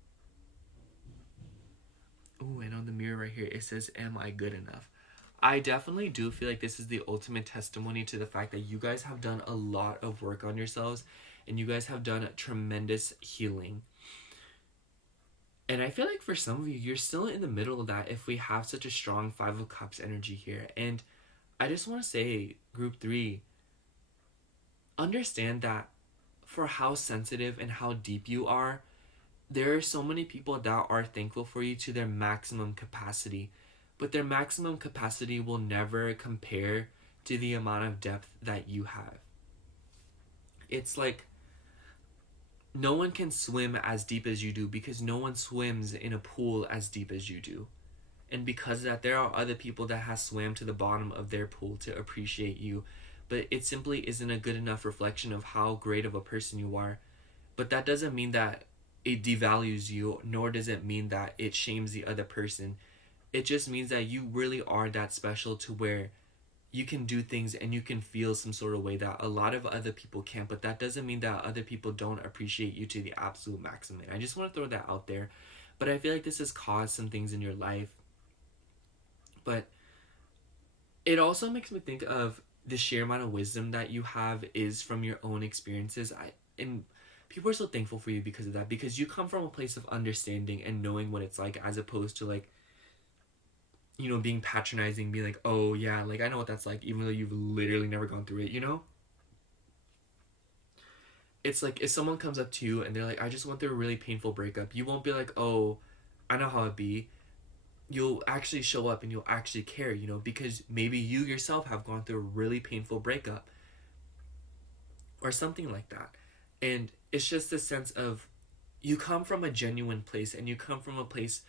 Ooh, and on the mirror right here, it says, am I good enough? I definitely do feel like this is the ultimate testimony to the fact that you guys have done a lot of work on yourselves and you guys have done tremendous healing. And I feel like for some of you, you're still in the middle of that if we have such a strong Five of Cups energy here. And I just want to say, group 3, understand that for how sensitive and how deep you are, there are so many people that are thankful for you to their maximum capacity. But their maximum capacity will never compare to the amount of depth that you have. It's like no one can swim as deep as you do because no one swims in a pool as deep as you do. And because of that, there are other people that have swam to the bottom of their pool to appreciate you. But it simply isn't a good enough reflection of how great of a person you are. But that doesn't mean that it devalues you, nor does it mean that it shames the other person. It just means that you really are that special to where you can do things and you can feel some sort of way that a lot of other people can't. But that doesn't mean that other people don't appreciate you to the absolute maximum. I just want to throw that out there. But I feel like this has caused some things in your life. But it also makes me think of the sheer amount of wisdom that you have is from your own experiences. And people are so thankful for you because of that, because you come from a place of understanding and knowing what it's like, as opposed to like, you know, being patronizing, being like, oh yeah, like I know what that's like, even though you've literally never gone through it, you know? It's like if someone comes up to you and they're like, I just went through a really painful breakup, you won't be like, oh, I know how it'd be. You'll actually show up and you'll actually care, you know, because maybe you yourself have gone through a really painful breakup or something like that. And it's just a sense of you come from a genuine place and you come from a place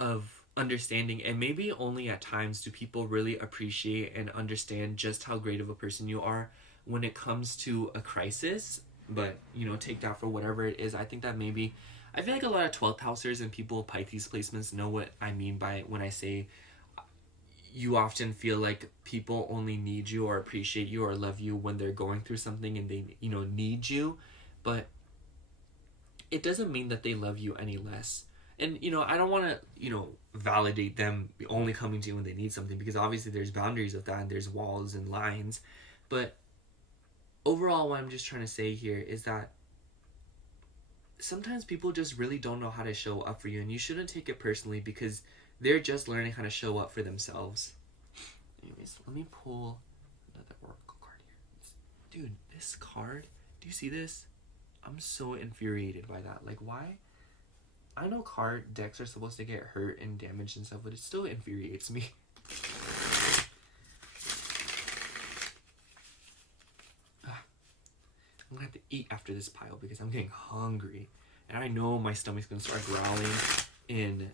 of understanding, and maybe only at times do people really appreciate and understand just how great of a person you are when it comes to a crisis. But, you know, take that for whatever it is. I think that maybe I feel like a lot of 12th housers and people with Pisces placements know what I mean by when I say you often feel like people only need you or appreciate you or love you when they're going through something and they, you know, need you. But it doesn't mean that they love you any less. And, you know, I don't want to, you know, validate them only coming to you when they need something, because obviously there's boundaries with that and there's walls and lines. But overall, what I'm just trying to say here is that sometimes people just really don't know how to show up for you, and you shouldn't take it personally because they're just learning how to show up for themselves. Anyways, let me pull another oracle card here. Dude, this card, do you see this? I'm so infuriated by that. Like, why? I know card decks are supposed to get hurt and damaged and stuff, but it still infuriates me. I'm gonna have to eat after this pile because I'm getting hungry. And I know my stomach's gonna start growling in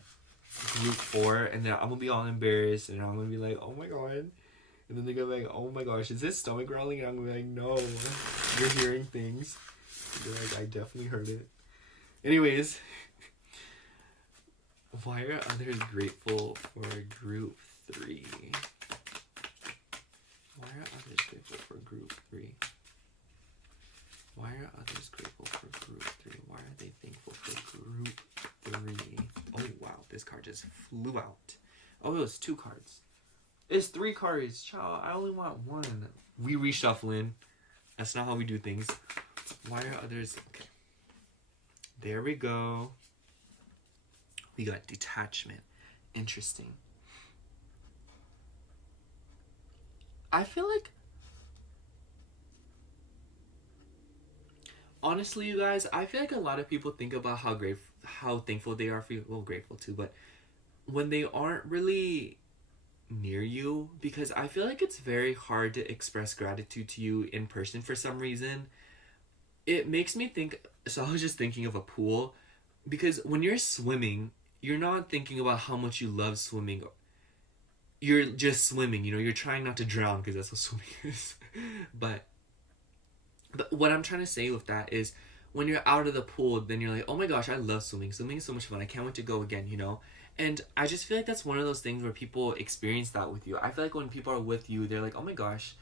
group 4, and then I'm gonna be all embarrassed, and I'm gonna be like, oh my god. And then they're gonna be like, oh my gosh, is this stomach growling? And I'm gonna be like, no, you're hearing things. You're like, I definitely heard it. Anyways, why are others grateful for group 3? Why are others grateful for group 3? Why are others grateful for group 3? Why are they thankful for group 3? Oh wow, this card just flew out. Oh, it was 2 cards. It's 3 cards. Child, I only want 1. We reshuffling. That's not how we do things. Why are others... Okay. There we go. We got detachment. Interesting. I feel like... Honestly, you guys, I feel like a lot of people think about how thankful they are for you. Well, grateful too, but when they aren't really near you, because I feel like it's very hard to express gratitude to you in person for some reason. It makes me think, so I was just thinking of a pool, because when you're swimming, you're not thinking about how much you love swimming. You're just swimming, you know, you're trying not to drown because that's what swimming is. But what I'm trying to say with that is when you're out of the pool, then you're like, oh my gosh, I love swimming. Swimming is so much fun. I can't wait to go again, you know? And I just feel like that's one of those things where people experience that with you. I feel like when people are with you, they're like, oh my gosh,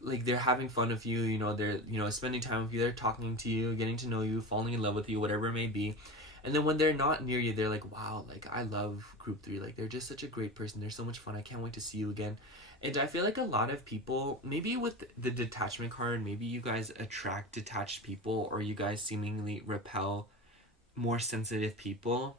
like they're having fun with you, you know, they're, you know, spending time with you, they're talking to you, getting to know you, falling in love with you, whatever it may be. And then when they're not near you, they're like, wow, like I love group 3. Like they're just such a great person. They're so much fun. I can't wait to see you again. And I feel like a lot of people, maybe with the detachment card, maybe you guys attract detached people, or you guys seemingly repel more sensitive people.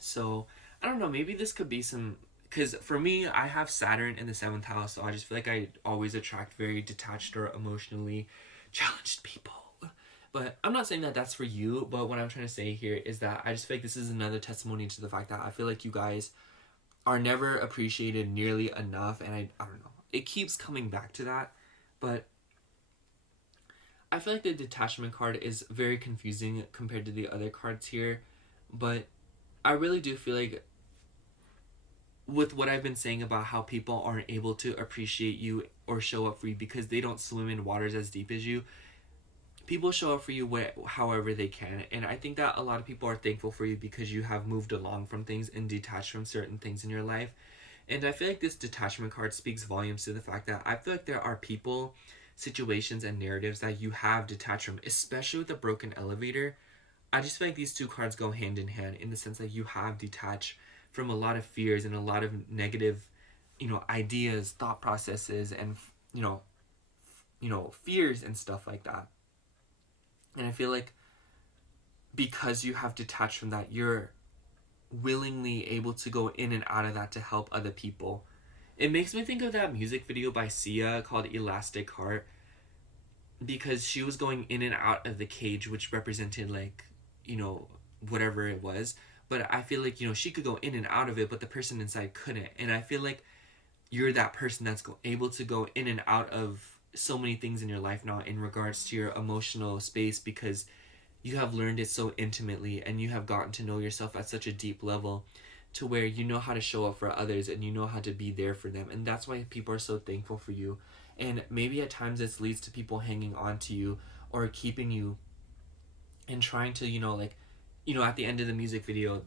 So I don't know, maybe this could be some, because for me, I have Saturn in the 7th house, so I just feel like I always attract very detached or emotionally challenged people. But I'm not saying that that's for you, but what I'm trying to say here is that I just feel like this is another testimony to the fact that I feel like you guys are never appreciated nearly enough, and I don't know. It keeps coming back to that, but I feel like the detachment card is very confusing compared to the other cards here, but I really do feel like with what I've been saying about how people aren't able to appreciate you or show up for you because they don't swim in waters as deep as you, people show up for you however they can. And I think that a lot of people are thankful for you because you have moved along from things and detached from certain things in your life. And I feel like this detachment card speaks volumes to the fact that I feel like there are people, situations, and narratives that you have detached from, especially with the broken elevator. I just feel like these two cards go hand in hand in the sense that you have detached from a lot of fears and a lot of negative, ideas, thought processes, and fears and stuff like that. And I feel like because you have detached from that, you're willingly able to go in and out of that to help other people. It makes me think of that music video by Sia called Elastic Heart, because she was going in and out of the cage, which represented like, whatever it was. But I feel like, she could go in and out of it, but the person inside couldn't. And I feel like you're that person that's able to go in and out of so many things in your life now in regards to your emotional space, because you have learned it so intimately and you have gotten to know yourself at such a deep level to where you know how to show up for others and you know how to be there for them. And that's why people are so thankful for you. And maybe at times this leads to people hanging on to you or keeping you and trying to, at the end of the music video,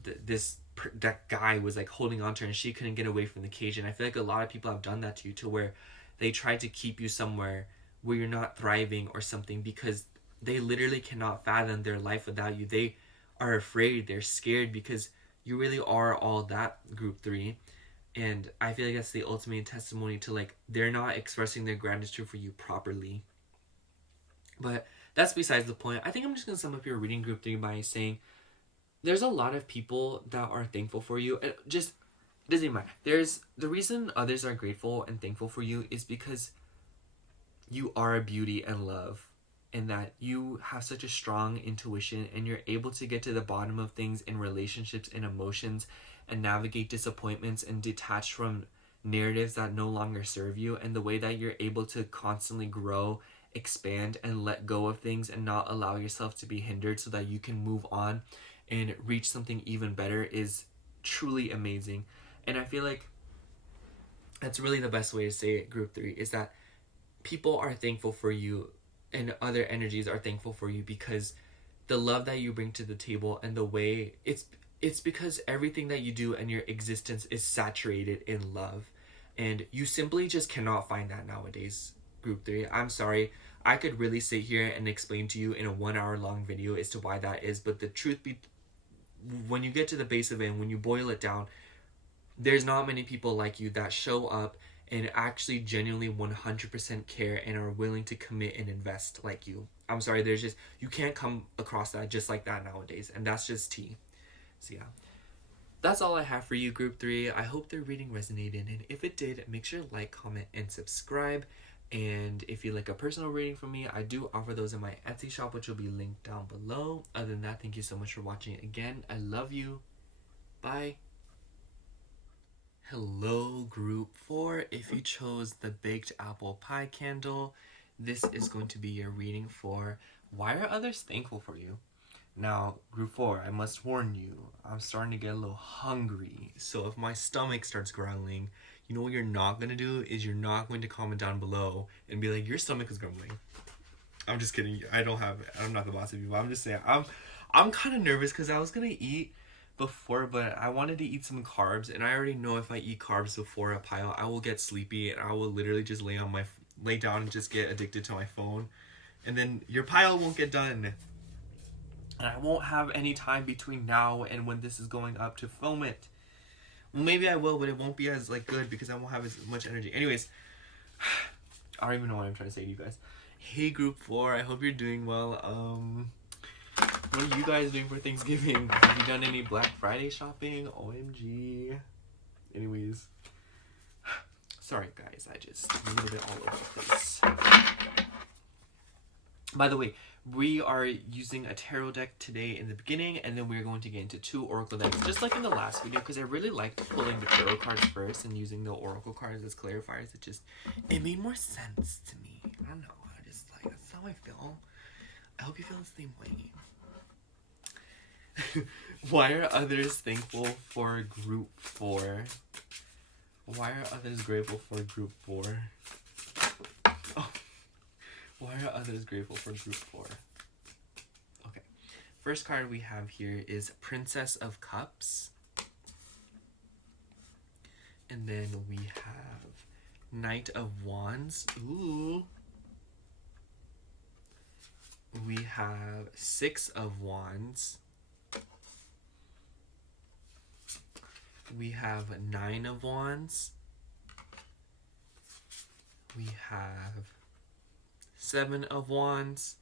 that guy was like holding on to her and she couldn't get away from the cage. And I feel like a lot of people have done that to you, to where they try to keep you somewhere where you're not thriving or something, because they literally cannot fathom their life without you. They are afraid, they're scared, because you really are all that, group 3. And I feel like that's the ultimate testimony to, like, they're not expressing their gratitude for you properly. But that's besides the point. I think I'm just going to sum up your reading, group 3, by saying there's a lot of people that are thankful for you. And just, it doesn't matter. There's the reason others are grateful and thankful for you is because you are a beauty and love, and that you have such a strong intuition and you're able to get to the bottom of things in relationships and emotions and navigate disappointments and detach from narratives that no longer serve you, and the way that you're able to constantly grow, expand, and let go of things and not allow yourself to be hindered so that you can move on and reach something even better is truly amazing. And I feel like that's really the best way to say it, group 3, is that people are thankful for you and other energies are thankful for you because the love that you bring to the table and the way it's because everything that you do and your existence is saturated in love, and you simply just cannot find that nowadays, group 3. I'm sorry, I could really sit here and explain to you in a 1 hour long video as to why that is, but the truth be, when you get to the base of it and when you boil it down, there's not many people like you that show up and actually genuinely 100% care and are willing to commit and invest like you. I'm sorry, you can't come across that just like that nowadays, and that's just tea. So yeah, that's all I have for you, group 3. I hope the reading resonated, and if it did, make sure to like, comment, and subscribe. And if you like a personal reading from me, I do offer those in my Etsy shop, which will be linked down below. Other than that, thank you so much for watching again. I love you. Bye. Hello, group 4. If you chose the baked apple pie candle, this is going to be your reading for why are others thankful for you? Now, group 4, I must warn you, I'm starting to get a little hungry. So if my stomach starts growling, you know what you're not going to do is you're not going to comment down below and be like, your stomach is grumbling. I'm just kidding. I'm not the boss of you, but I'm just saying, I'm kind of nervous because I was going to eat before, but I wanted to eat some carbs, and I already know if I eat carbs before a pile, I will get sleepy and I will literally just lay down and just get addicted to my phone, and then your pile won't get done, and I won't have any time between now and when this is going up to film it. Well, maybe I will, but it won't be as good because I won't have as much energy. Anyways, I don't even know what I'm trying to say to you guys. Hey, group 4, I hope you're doing well. What are you guys doing for Thanksgiving? Have you done any Black Friday shopping? OMG. Anyways. Sorry, guys. I just a little bit all over the place. By the way, we are using a tarot deck today in the beginning, and then we're going to get into 2 oracle decks, just like in the last video, because I really liked pulling the tarot cards first and using the oracle cards as clarifiers. It made more sense to me. I don't know. I just like, that's how I feel. I hope you feel the same way. Why are others thankful for group 4? Why are others grateful for group 4? Oh. Why are others grateful for group 4? Okay. First card we have here is Princess of Cups. And then we have Knight of Wands. Ooh. We have 6 of Wands. We have 9 of Wands. We have 7 of Wands.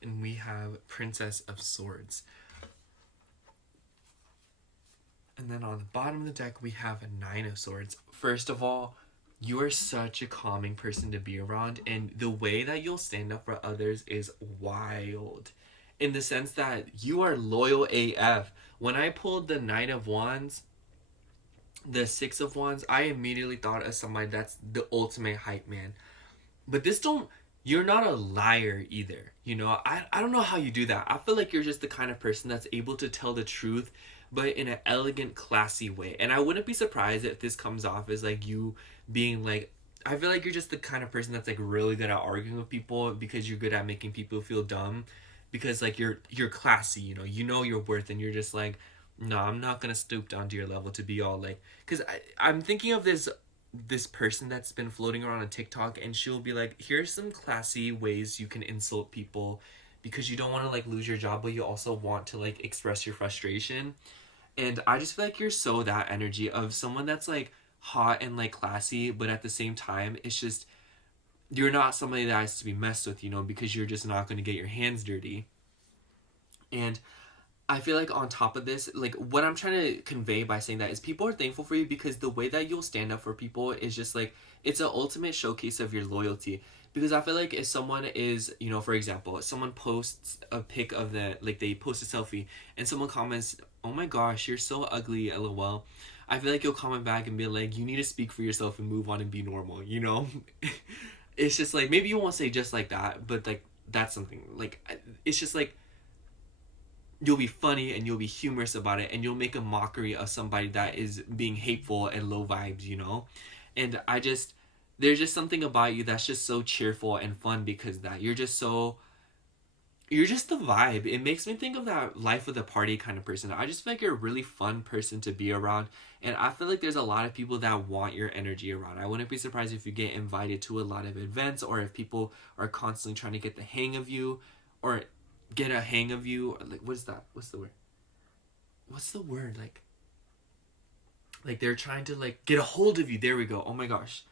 And we have Princess of Swords. And then on the bottom of the deck, we have a 9 of Swords. First of all, you are such a calming person to be around. And the way that you'll stand up for others is wild. In the sense that you are loyal AF. When I pulled the 9 of Wands, the 6 of Wands, I immediately thought of somebody that's the ultimate hype man. But you're not a liar either. You know, I don't know how you do that. I feel like you're just the kind of person that's able to tell the truth, but in an elegant, classy way. And I wouldn't be surprised if this comes off as like you being like, I feel like you're just the kind of person that's like really good at arguing with people because you're good at making people feel dumb. Because like you're classy, you know your worth, and you're just like, no, I'm not gonna stoop down to your level to be all like, because I'm thinking of this person that's been floating around on TikTok, and she'll be like, here's some classy ways you can insult people because you don't want to like lose your job, but you also want to like express your frustration. And I just feel like you're so that energy of someone that's like hot and like classy, but at the same time it's just, you're not somebody that has to be messed with, because you're just not going to get your hands dirty. And I feel like on top of this, like what I'm trying to convey by saying that is people are thankful for you because the way that you'll stand up for people is just like, it's an ultimate showcase of your loyalty. Because I feel like if someone is, for example, if someone posts a pic of they post a selfie and someone comments, oh my gosh, you're so ugly, LOL. I feel like you'll comment back and be like, you need to speak for yourself and move on and be normal, It's just like, maybe you won't say just like that, but like, that's something, like, it's just like, you'll be funny and you'll be humorous about it and you'll make a mockery of somebody that is being hateful and low vibes, And there's just something about you that's just so cheerful and fun because that you're just the vibe. It makes me think of that life of the party kind of person. I just feel like you're a really fun person to be around. And I feel like there's a lot of people that want your energy around. I wouldn't be surprised if you get invited to a lot of events, or if people are constantly trying to get the hang of you, or get a hang of you. Like, what's that? What's the word? Like they're trying to like get a hold of you. There we go. Oh my gosh.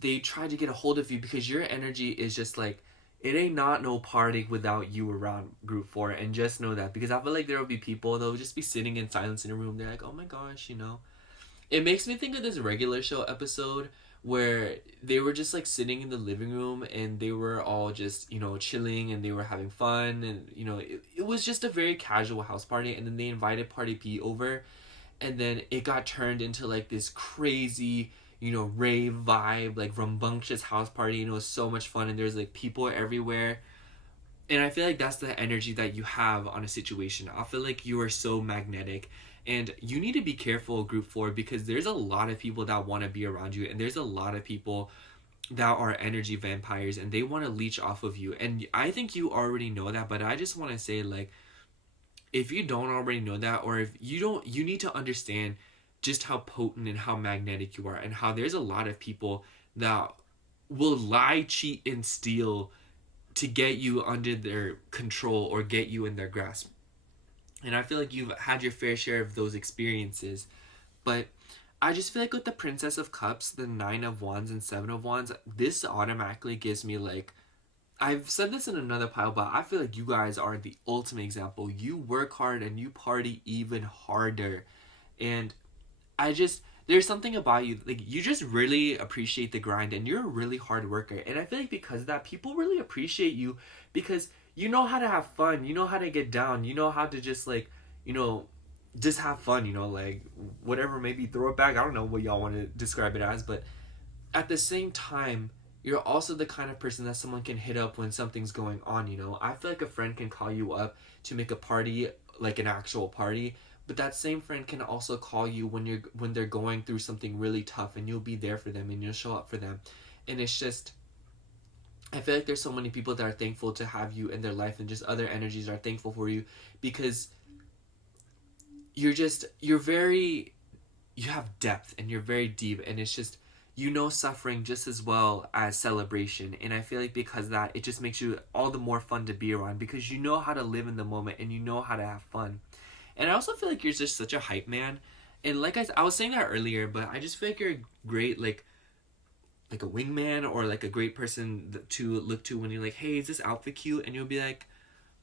They try to get a hold of you because your energy is just like, it ain't not no party without you around group 4. And just know that, because I feel like there will be people, they'll just be sitting in silence in a room. They're like, oh my gosh, It makes me think of this Regular Show episode where they were just like sitting in the living room and they were all just, chilling and they were having fun. And, it was just a very casual house party. And then they invited Party P over. And then it got turned into like this crazy, rave vibe, like rambunctious house party. And it was so much fun. And there's like people everywhere. And I feel like that's the energy that you have on a situation. I feel like you are so magnetic. And you need to be careful, group 4, because there's a lot of people that want to be around you. And there's a lot of people that are energy vampires and they want to leech off of you. And I think you already know that. But I just want to say, like, if you don't already know that, or if you don't, you need to understand just how potent and how magnetic you are, and how there's a lot of people that will lie, cheat, and steal to get you under their control or get you in their grasp. And I feel like you've had your fair share of those experiences. But I just feel like with the Princess of Cups, the 9 of Wands, and 7 of Wands, this automatically gives me like, I've said this in another pile, but I feel like you guys are the ultimate example. You work hard and you party even harder. And I just, there's something about you, like, you just really appreciate the grind and you're a really hard worker. And I feel like because of that, people really appreciate you because you know how to have fun, you know how to get down, you know how to just, like, you know, just have fun, you know, like, whatever, maybe throw it back. I don't know what y'all want to describe it as, but at the same time, you're also the kind of person that someone can hit up when something's going on, you know? I feel like a friend can call you up to make a party, like an actual party, but that same friend can also call you when they're going through something really tough, and you'll be there for them and you'll show up for them. And it's just, I feel like there's so many people that are thankful to have you in their life, and just other energies are thankful for you because you're very, you have depth and you're very deep, and it's just, you know, suffering just as well as celebration. And I feel like because of that, it just makes you all the more fun to be around because you know how to live in the moment and you know how to have fun. And I also feel like you're just such a hype man. And like I was saying that earlier, but I just feel like you're a great, like a wingman, or like a great person to look to when you're like, hey, is this outfit cute? And you'll be like,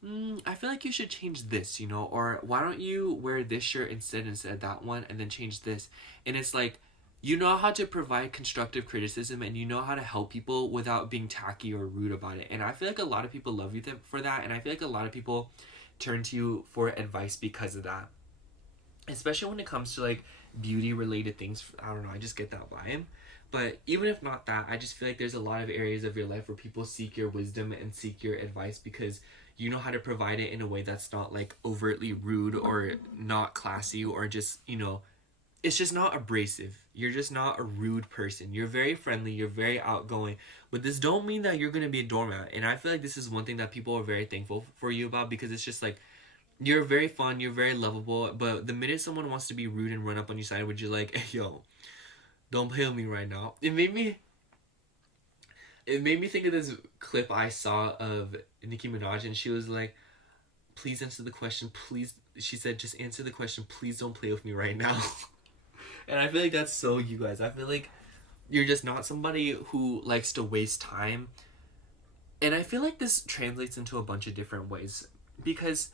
I feel like you should change this, you know, or why don't you wear this shirt instead of that one, and then change this. And it's like, you know how to provide constructive criticism, and you know how to help people without being tacky or rude about it. And I feel like a lot of people love you for that, and I feel like a lot of people turn to you for advice because of that. Especially when it comes to like beauty related things. I don't know, I just get that vibe. But even if not that, I just feel like there's a lot of areas of your life where people seek your wisdom and seek your advice because you know how to provide it in a way that's not like overtly rude or not classy, or just, you know, it's just not abrasive. You're just not a rude person. You're very friendly, you're very outgoing. But this don't mean that you're gonna be a doormat. And I feel like this is one thing that people are very thankful for you about, because it's just like, you're very fun, you're very lovable, but the minute someone wants to be rude and run up on your side, would you like, hey, yo, don't play with me right now. It made me think of this clip I saw of Nicki Minaj, and she was like, please answer the question, please. She said, just answer the question, please don't play with me right now. And I feel like that's so you guys. I feel like you're just not somebody who likes to waste time. And I feel like this translates into a bunch of different ways, because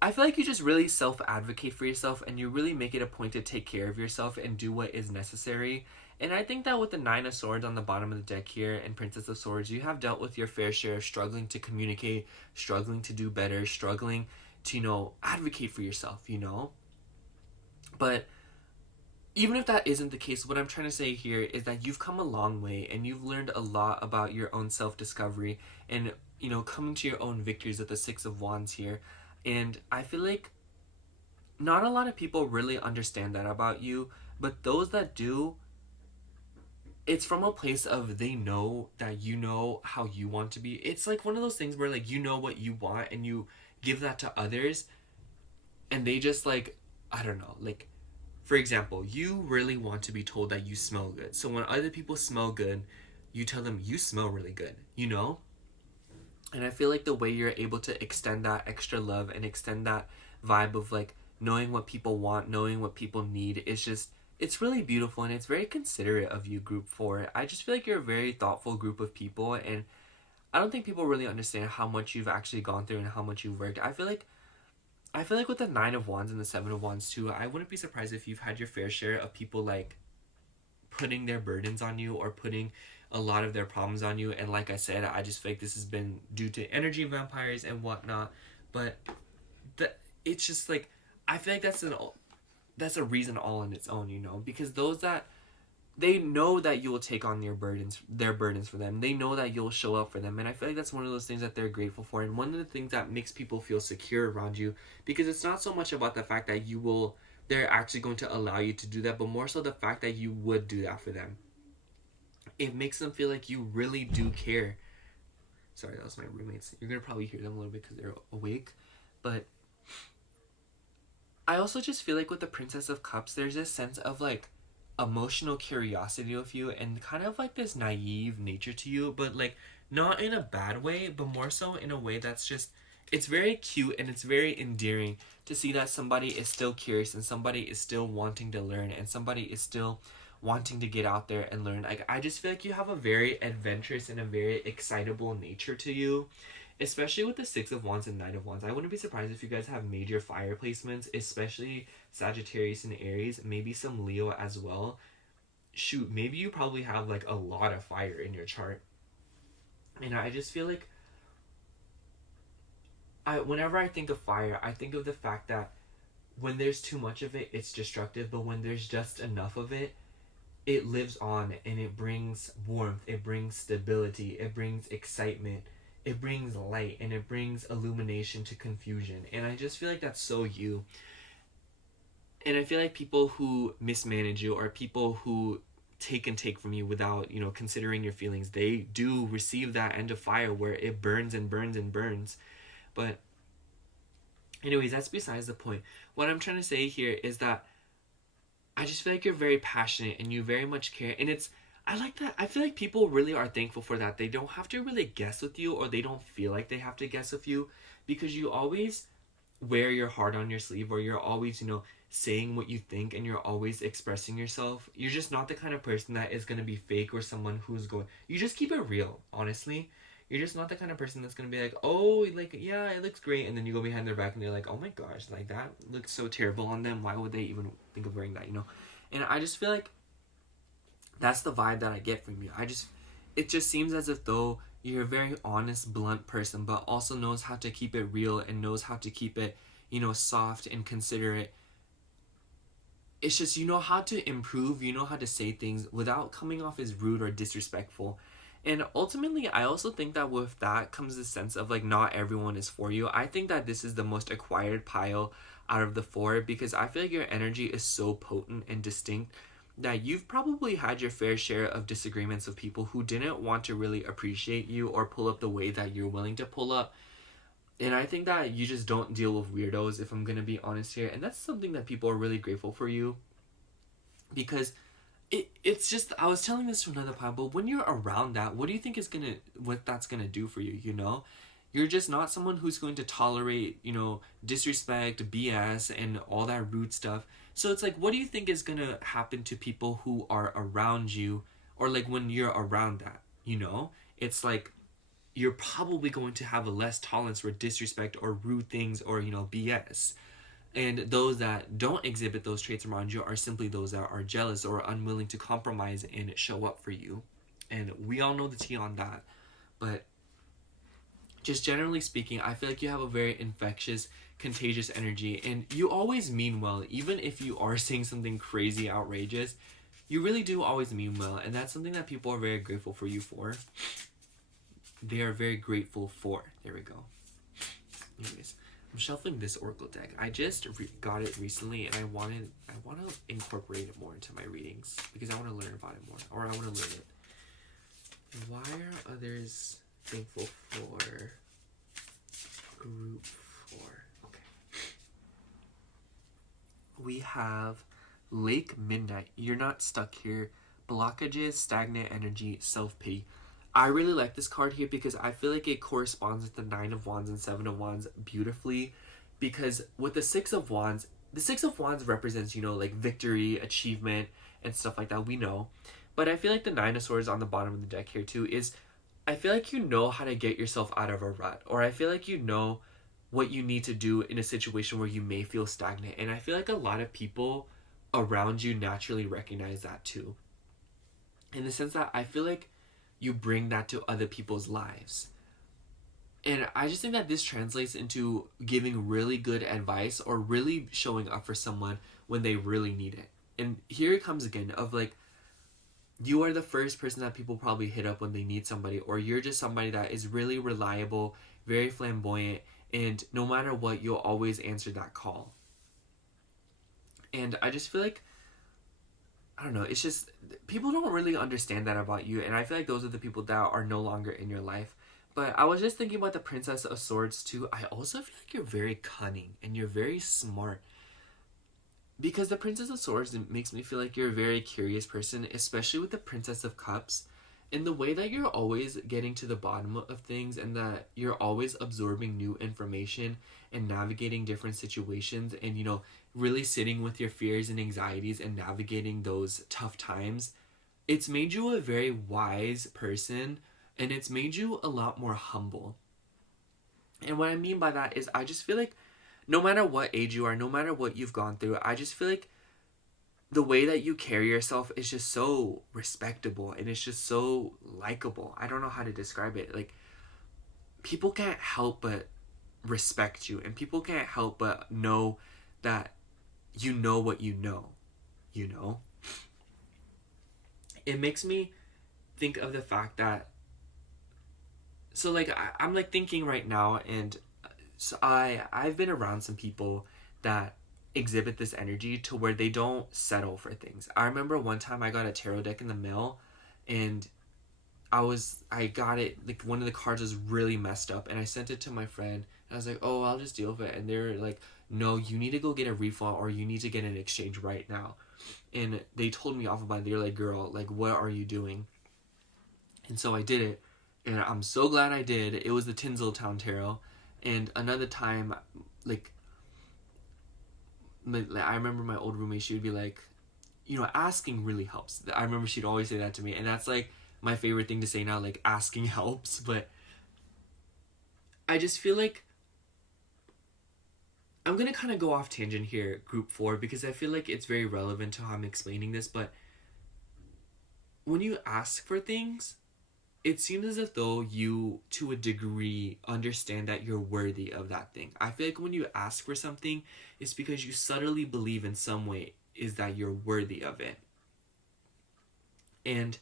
I feel like you just really self-advocate for yourself, and you really make it a point to take care of yourself and do what is necessary. And I think that with the Nine of Swords on the bottom of the deck here and Princess of Swords, you have dealt with your fair share of struggling to communicate, struggling to do better, struggling to, you know, advocate for yourself, you know? But even if that isn't the case, what I'm trying to say here is that you've come a long way, and you've learned a lot about your own self-discovery and, you know, coming to your own victories with the Six of Wands here. And I feel like not a lot of people really understand that about you, but those that do, it's from a place of they know that you know how you want to be. It's like one of those things where, like, you know what you want and you give that to others, and they just, like, I don't know, like, for example, you really want to be told that you smell good. So when other people smell good, you tell them you smell really good, you know? And I feel like the way you're able to extend that extra love and extend that vibe of like knowing what people want, knowing what people need, is just, it's really beautiful, and it's very considerate of you, Group 4. I just feel like you're a very thoughtful group of people, and I don't think people really understand how much you've actually gone through and how much you've worked. I feel like with the Nine of Wands and the Seven of Wands too, I wouldn't be surprised if you've had your fair share of people like putting their burdens on you or putting a lot of their problems on you. And like I said, I just feel like this has been due to energy vampires and whatnot. But it's just like, I feel like that's a reason all on its own, you know, because those that, they know that you will take on their burdens for them. They know that you'll show up for them. And I feel like that's one of those things that they're grateful for. And one of the things that makes people feel secure around you, because it's not so much about the fact that they're actually going to allow you to do that, but more so the fact that you would do that for them. It makes them feel like you really do care. Sorry, that was my roommates. You're going to probably hear them a little bit because they're awake. But I also just feel like with the Princess of Cups, there's this sense of like emotional curiosity with you, and kind of like this naive nature to you, but like not in a bad way, but more so in a way that's just, it's very cute and it's very endearing to see that somebody is still curious and somebody is still wanting to learn and somebody is still wanting to get out there and learn. Like, I just feel like you have a very adventurous and a very excitable nature to you, especially with the Six of Wands and Knight of Wands. I wouldn't be surprised if you guys have major fire placements, especially Sagittarius and Aries, maybe some Leo as well. Shoot, maybe you probably have like a lot of fire in your chart. And I just feel like whenever I think of fire, I think of the fact that when there's too much of it, it's destructive, but when there's just enough of it, it lives on and it brings warmth, it brings stability, it brings excitement, it brings light, and it brings illumination to confusion. And I just feel like that's so you. And I feel like people who mismanage you, or people who take from you without, considering your feelings, they do receive that end of fire where it burns and burns and burns. But anyways, that's besides the point. What I'm trying to say here is that I just feel like you're very passionate and you very much care. And I like that. I feel like people really are thankful for that. They don't have to really guess with you, or they don't feel like they have to guess with you, because you always wear your heart on your sleeve, or you're always, saying what you think, and you're always expressing yourself. You're just not the kind of person that is going to be fake, or someone who's going, you just keep it real, honestly. You're just not the kind of person that's going to be like, oh, like, yeah, it looks great, and then you go behind their back and they're like, oh my gosh, like, that looks so terrible on them. Why would they even think of wearing that, And I just feel like that's the vibe that I get from you. It just seems as if though you're a very honest, blunt person, but also knows how to keep it real and knows how to keep it, soft and considerate. It's just, you know how to improve, you know how to say things without coming off as rude or disrespectful. And ultimately, I also think that with that comes the sense of, like, not everyone is for you. I think that this is the most acquired pile out of the four, because I feel like your energy is so potent and distinct that you've probably had your fair share of disagreements with people who didn't want to really appreciate you or pull up the way that you're willing to pull up. And I think that you just don't deal with weirdos, if I'm going to be honest here. And that's something that people are really grateful for you. Because it's just, I was telling this to another pal, but when you're around that, what do you think what that's going to do for you, You're just not someone who's going to tolerate, disrespect, BS, and all that rude stuff. So it's like, what do you think is going to happen to people who are around you, or like when you're around that, It's like, you're probably going to have a less tolerance for disrespect or rude things or, BS. And those that don't exhibit those traits around you are simply those that are jealous or unwilling to compromise and show up for you. And we all know the tea on that. But just generally speaking, I feel like you have a very infectious, contagious energy. And you always mean well. Even if you are saying something crazy, outrageous, you really do always mean well. And that's something that people are very grateful for you for. They are very grateful for. There we go. Anyways, I'm shuffling this oracle deck. I just got it recently, and I want to incorporate it more into my readings because I want to learn about it more, or I want to learn it. Why are others thankful for group 4? Okay. We have Lake Midnight. You're not stuck here. Blockages, stagnant energy, self-pity. I really like this card here because I feel like it corresponds with the 9 of Wands and 7 of Wands beautifully. Because with the 6 of Wands represents, like victory, achievement, and stuff like that. We know. But I feel like the 9 of Swords on the bottom of the deck here too is, I feel like you know how to get yourself out of a rut. Or I feel like you know what you need to do in a situation where you may feel stagnant. And I feel like a lot of people around you naturally recognize that too. In the sense that I feel like you bring that to other people's lives. And I just think that this translates into giving really good advice or really showing up for someone when they really need it. And here it comes again of like, you are the first person that people probably hit up when they need somebody, or you're just somebody that is really reliable, very flamboyant, and no matter what, you'll always answer that call. And I just feel like, I don't know, it's just, people don't really understand that about you, and I feel like those are the people that are no longer in your life. But I was just thinking about the Princess of Swords too. I also feel like you're very cunning, and you're very smart. Because the Princess of Swords makes me feel like you're a very curious person, especially with the Princess of Cups. in the way that you're always getting to the bottom of things, and that you're always absorbing new information and navigating different situations, and really sitting with your fears and anxieties and navigating those tough times, it's made you a very wise person, and it's made you a lot more humble. And what I mean by that is, I just feel like no matter what age you are, no matter what you've gone through, I just feel like the way that you carry yourself is just so respectable, and it's just so likable. I don't know how to describe it. Like, people can't help but respect you, and people can't help but know that you know what you know? It makes me think of the fact that, so like I'm like thinking right now, and so I've been around some people that exhibit this energy to where they don't settle for things. I remember one time I got a tarot deck in the mail, and I got it, like one of the cards was really messed up, and I sent it to my friend, and I was like, oh, I'll just deal with it. And they're like, no, you need to go get a refund, or you need to get an exchange right now. And they told me off about it. They're like, girl, like, what are you doing? And so I did it, and I'm so glad I did. It was the Tinseltown Tarot. And another time, like I remember my old roommate, she would be like, asking really helps. I remember she'd always say that to me, and that's like my favorite thing to say now, like, asking helps. But I just feel like I'm gonna kind of go off tangent here, group 4, because I feel like it's very relevant to how I'm explaining this. But when you ask for things, it seems as if though you, to a degree, understand that you're worthy of that thing. I feel like when you ask for something, it's because you subtly believe in some way is that you're worthy of it. And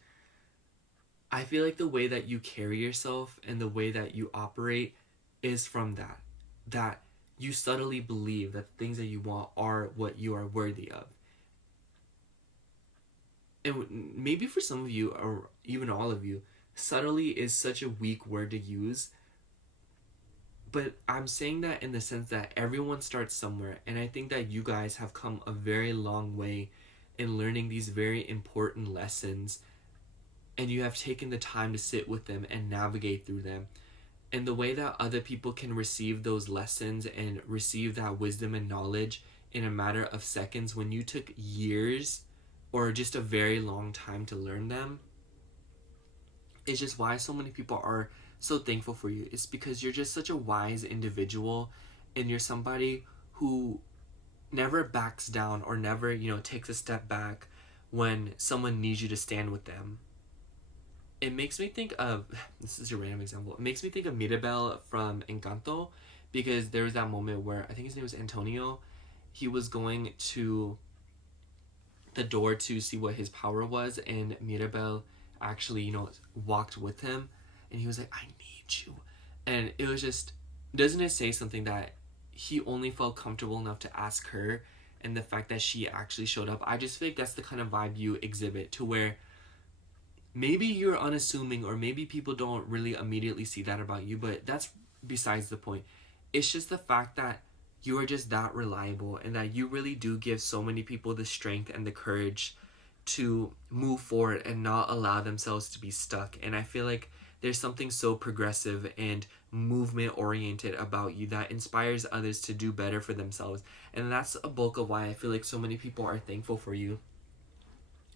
I feel like the way that you carry yourself and the way that you operate is from that you subtly believe that the things that you want are what you are worthy of. And maybe for some of you, or even all of you, subtly is such a weak word to use, but I'm saying that in the sense that everyone starts somewhere, and I think that you guys have come a very long way in learning these very important lessons, and you have taken the time to sit with them and navigate through them. And the way that other people can receive those lessons and receive that wisdom and knowledge in a matter of seconds, when you took years or just a very long time to learn them, is just why so many people are so thankful for you. It's because you're just such a wise individual, and you're somebody who never backs down or never, takes a step back when someone needs you to stand with them. It makes me think of, this is a random example, it makes me think of Mirabel from Encanto, because there was that moment where, I think his name was Antonio, he was going to the door to see what his power was, and Mirabel actually, walked with him, and he was like, I need you. And it was just, doesn't it say something that he only felt comfortable enough to ask her, and the fact that she actually showed up? I just feel like that's the kind of vibe you exhibit, to where maybe you're unassuming, or maybe people don't really immediately see that about you, but that's besides the point. It's just the fact that you are just that reliable, and that you really do give so many people the strength and the courage to move forward and not allow themselves to be stuck. And I feel like there's something so progressive and movement oriented about you that inspires others to do better for themselves. And that's a bulk of why I feel like so many people are thankful for you,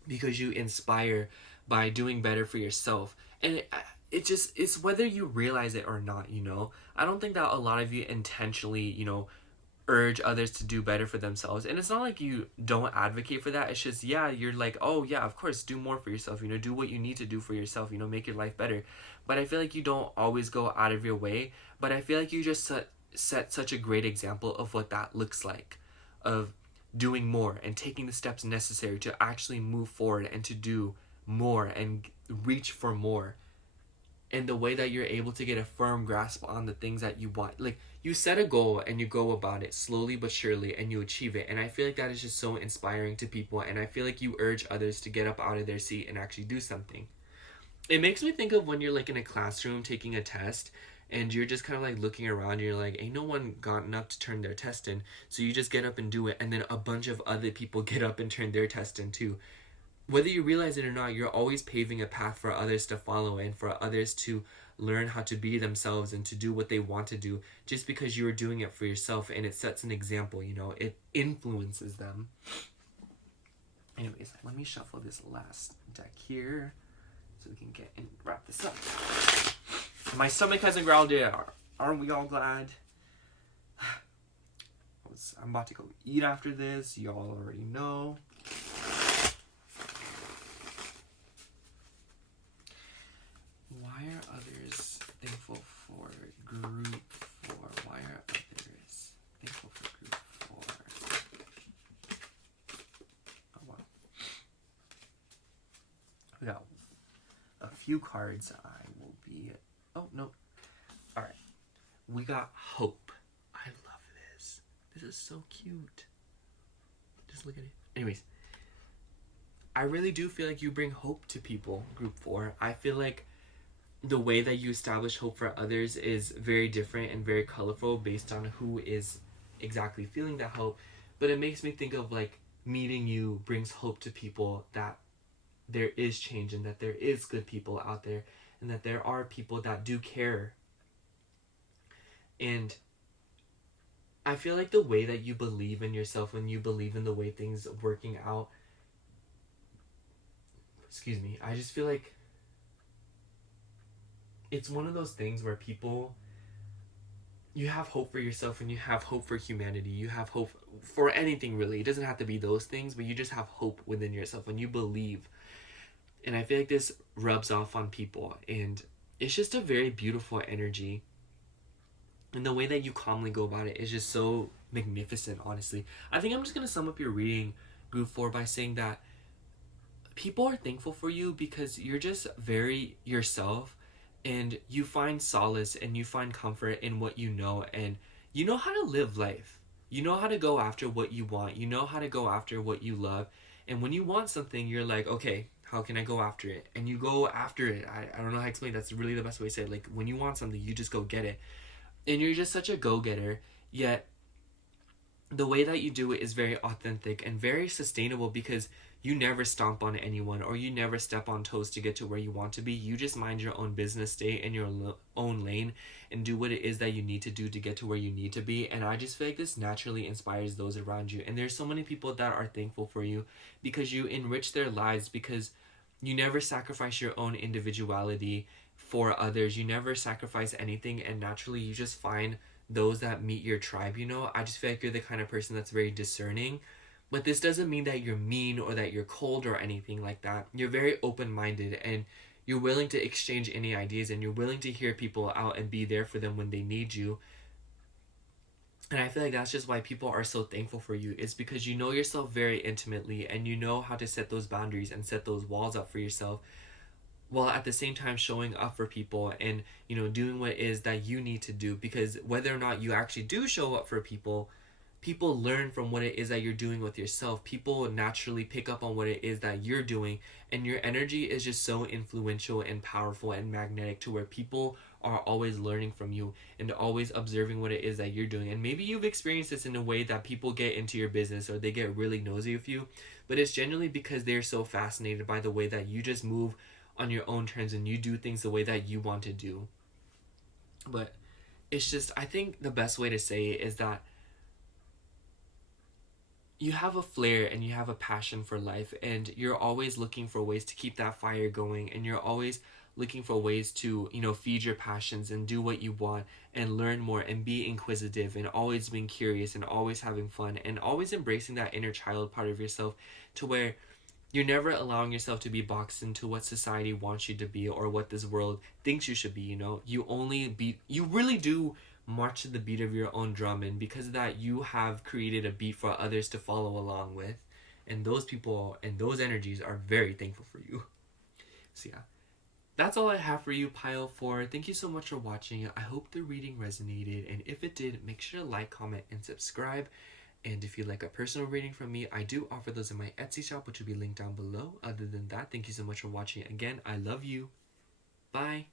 because you inspire by doing better for yourself. And it's whether you realize it or not. I don't think that a lot of you intentionally urge others to do better for themselves. And it's not like you don't advocate for that. It's just, yeah, you're like, oh yeah, of course, do more for yourself, do what you need to do for yourself, make your life better. But I feel like you don't always go out of your way. But I feel like you just set such a great example of what that looks like, of doing more and taking the steps necessary to actually move forward and to do more and reach for more. And the way that you're able to get a firm grasp on the things that you want. Like, you set a goal and you go about it slowly but surely, and you achieve it. And I feel like that is just so inspiring to people, and I feel like you urge others to get up out of their seat and actually do something. It makes me think of when you're like in a classroom taking a test, and you're just kind of like looking around, and you're like, ain't no one gotten up to turn their test in, so you just get up and do it, and then a bunch of other people get up and turn their test in too. whether you realize it or not, you're always paving a path for others to follow and for others to learn how to be themselves and to do what they want to do just because you are doing it for yourself, and it sets an example, you know, it influences them. Anyways, let me shuffle this last deck here so we can get and wrap this up. My stomach hasn't growled yet. Aren't we all glad? I'm about to go eat after this. Y'all already know. Why are others thankful for group 4? Why are others thankful for group 4? Oh, wow. We got a few cards. I will be... Oh, no. All right. We got hope. I love this. This is so cute. Just look at it. Anyways. I really do feel like you bring hope to people, group 4. I feel like the way that you establish hope for others is very different and very colorful based on who is exactly feeling that hope. But it makes me think of like meeting you brings hope to people that there is change and that there is good people out there and that there are people that do care. And I feel like the way that you believe in yourself, when you believe in the way things are working out, I just feel like it's one of those things where people, you have hope for yourself and you have hope for humanity. You have hope for anything, really. It doesn't have to be those things, but you just have hope within yourself when you believe. And I feel like this rubs off on people, and it's just a very beautiful energy. And the way that you calmly go about it is just so magnificent, honestly. I think I'm just going to sum up your reading, group 4, by saying that people are thankful for you because you're just very yourself, and you find solace and you find comfort in what you know, and you know how to live life. You know how to go after what you want. You know how to go after what you love. And when you want something, you're like, okay, how can I go after it? And you go after it. I don't know how to explain. That's really the best way to say it. Like, when you want something, you just go get it. And you're just such a go-getter, yet the way that you do it is very authentic and very sustainable because you never stomp on anyone or you never step on toes to get to where you want to be. You just mind your own business, stay in your own lane, and do what it is that you need to do to get to where you need to be. And I just feel like this naturally inspires those around you. And there's so many people that are thankful for you because you enrich their lives, because you never sacrifice your own individuality for others. You never sacrifice anything, and naturally you just find those that meet your tribe, you know? I just feel like you're the kind of person that's very discerning. But this doesn't mean that you're mean or that you're cold or anything like that. You're very open-minded, and you're willing to exchange any ideas, and you're willing to hear people out and be there for them when they need you. And I feel like that's just why people are so thankful for you. It's because you know yourself very intimately, and you know how to set those boundaries and set those walls up for yourself, while at the same time showing up for people and, you know, doing what it is that you need to do. Because whether or not you actually do show up for people, people learn from what it is that you're doing with yourself. People naturally pick up on what it is that you're doing, and your energy is just so influential and powerful and magnetic to where people are always learning from you and always observing what it is that you're doing. And maybe you've experienced this in a way that people get into your business or they get really nosy with you, but it's generally because they're so fascinated by the way that you just move on your own terms and you do things the way that you want to do. But it's just, I think the best way to say it is that you have a flair and you have a passion for life, and you're always looking for ways to keep that fire going, and you're always looking for ways to, you know, feed your passions and do what you want and learn more and be inquisitive and always being curious and always having fun and always embracing that inner child part of yourself, to where you're never allowing yourself to be boxed into what society wants you to be or what this world thinks you should be, you know? You really do march to the beat of your own drum, and because of that, you have created a beat for others to follow along with. And those people and those energies are very thankful for you. So yeah, that's all I have for you, Pile 4. Thank you so much for watching. I hope the reading resonated, and if it did, make sure to like, comment, and subscribe. And if you'd like a personal reading from me, I do offer those in my Etsy shop, which will be linked down below. Other than that, thank you so much for watching. Again, I love you. Bye.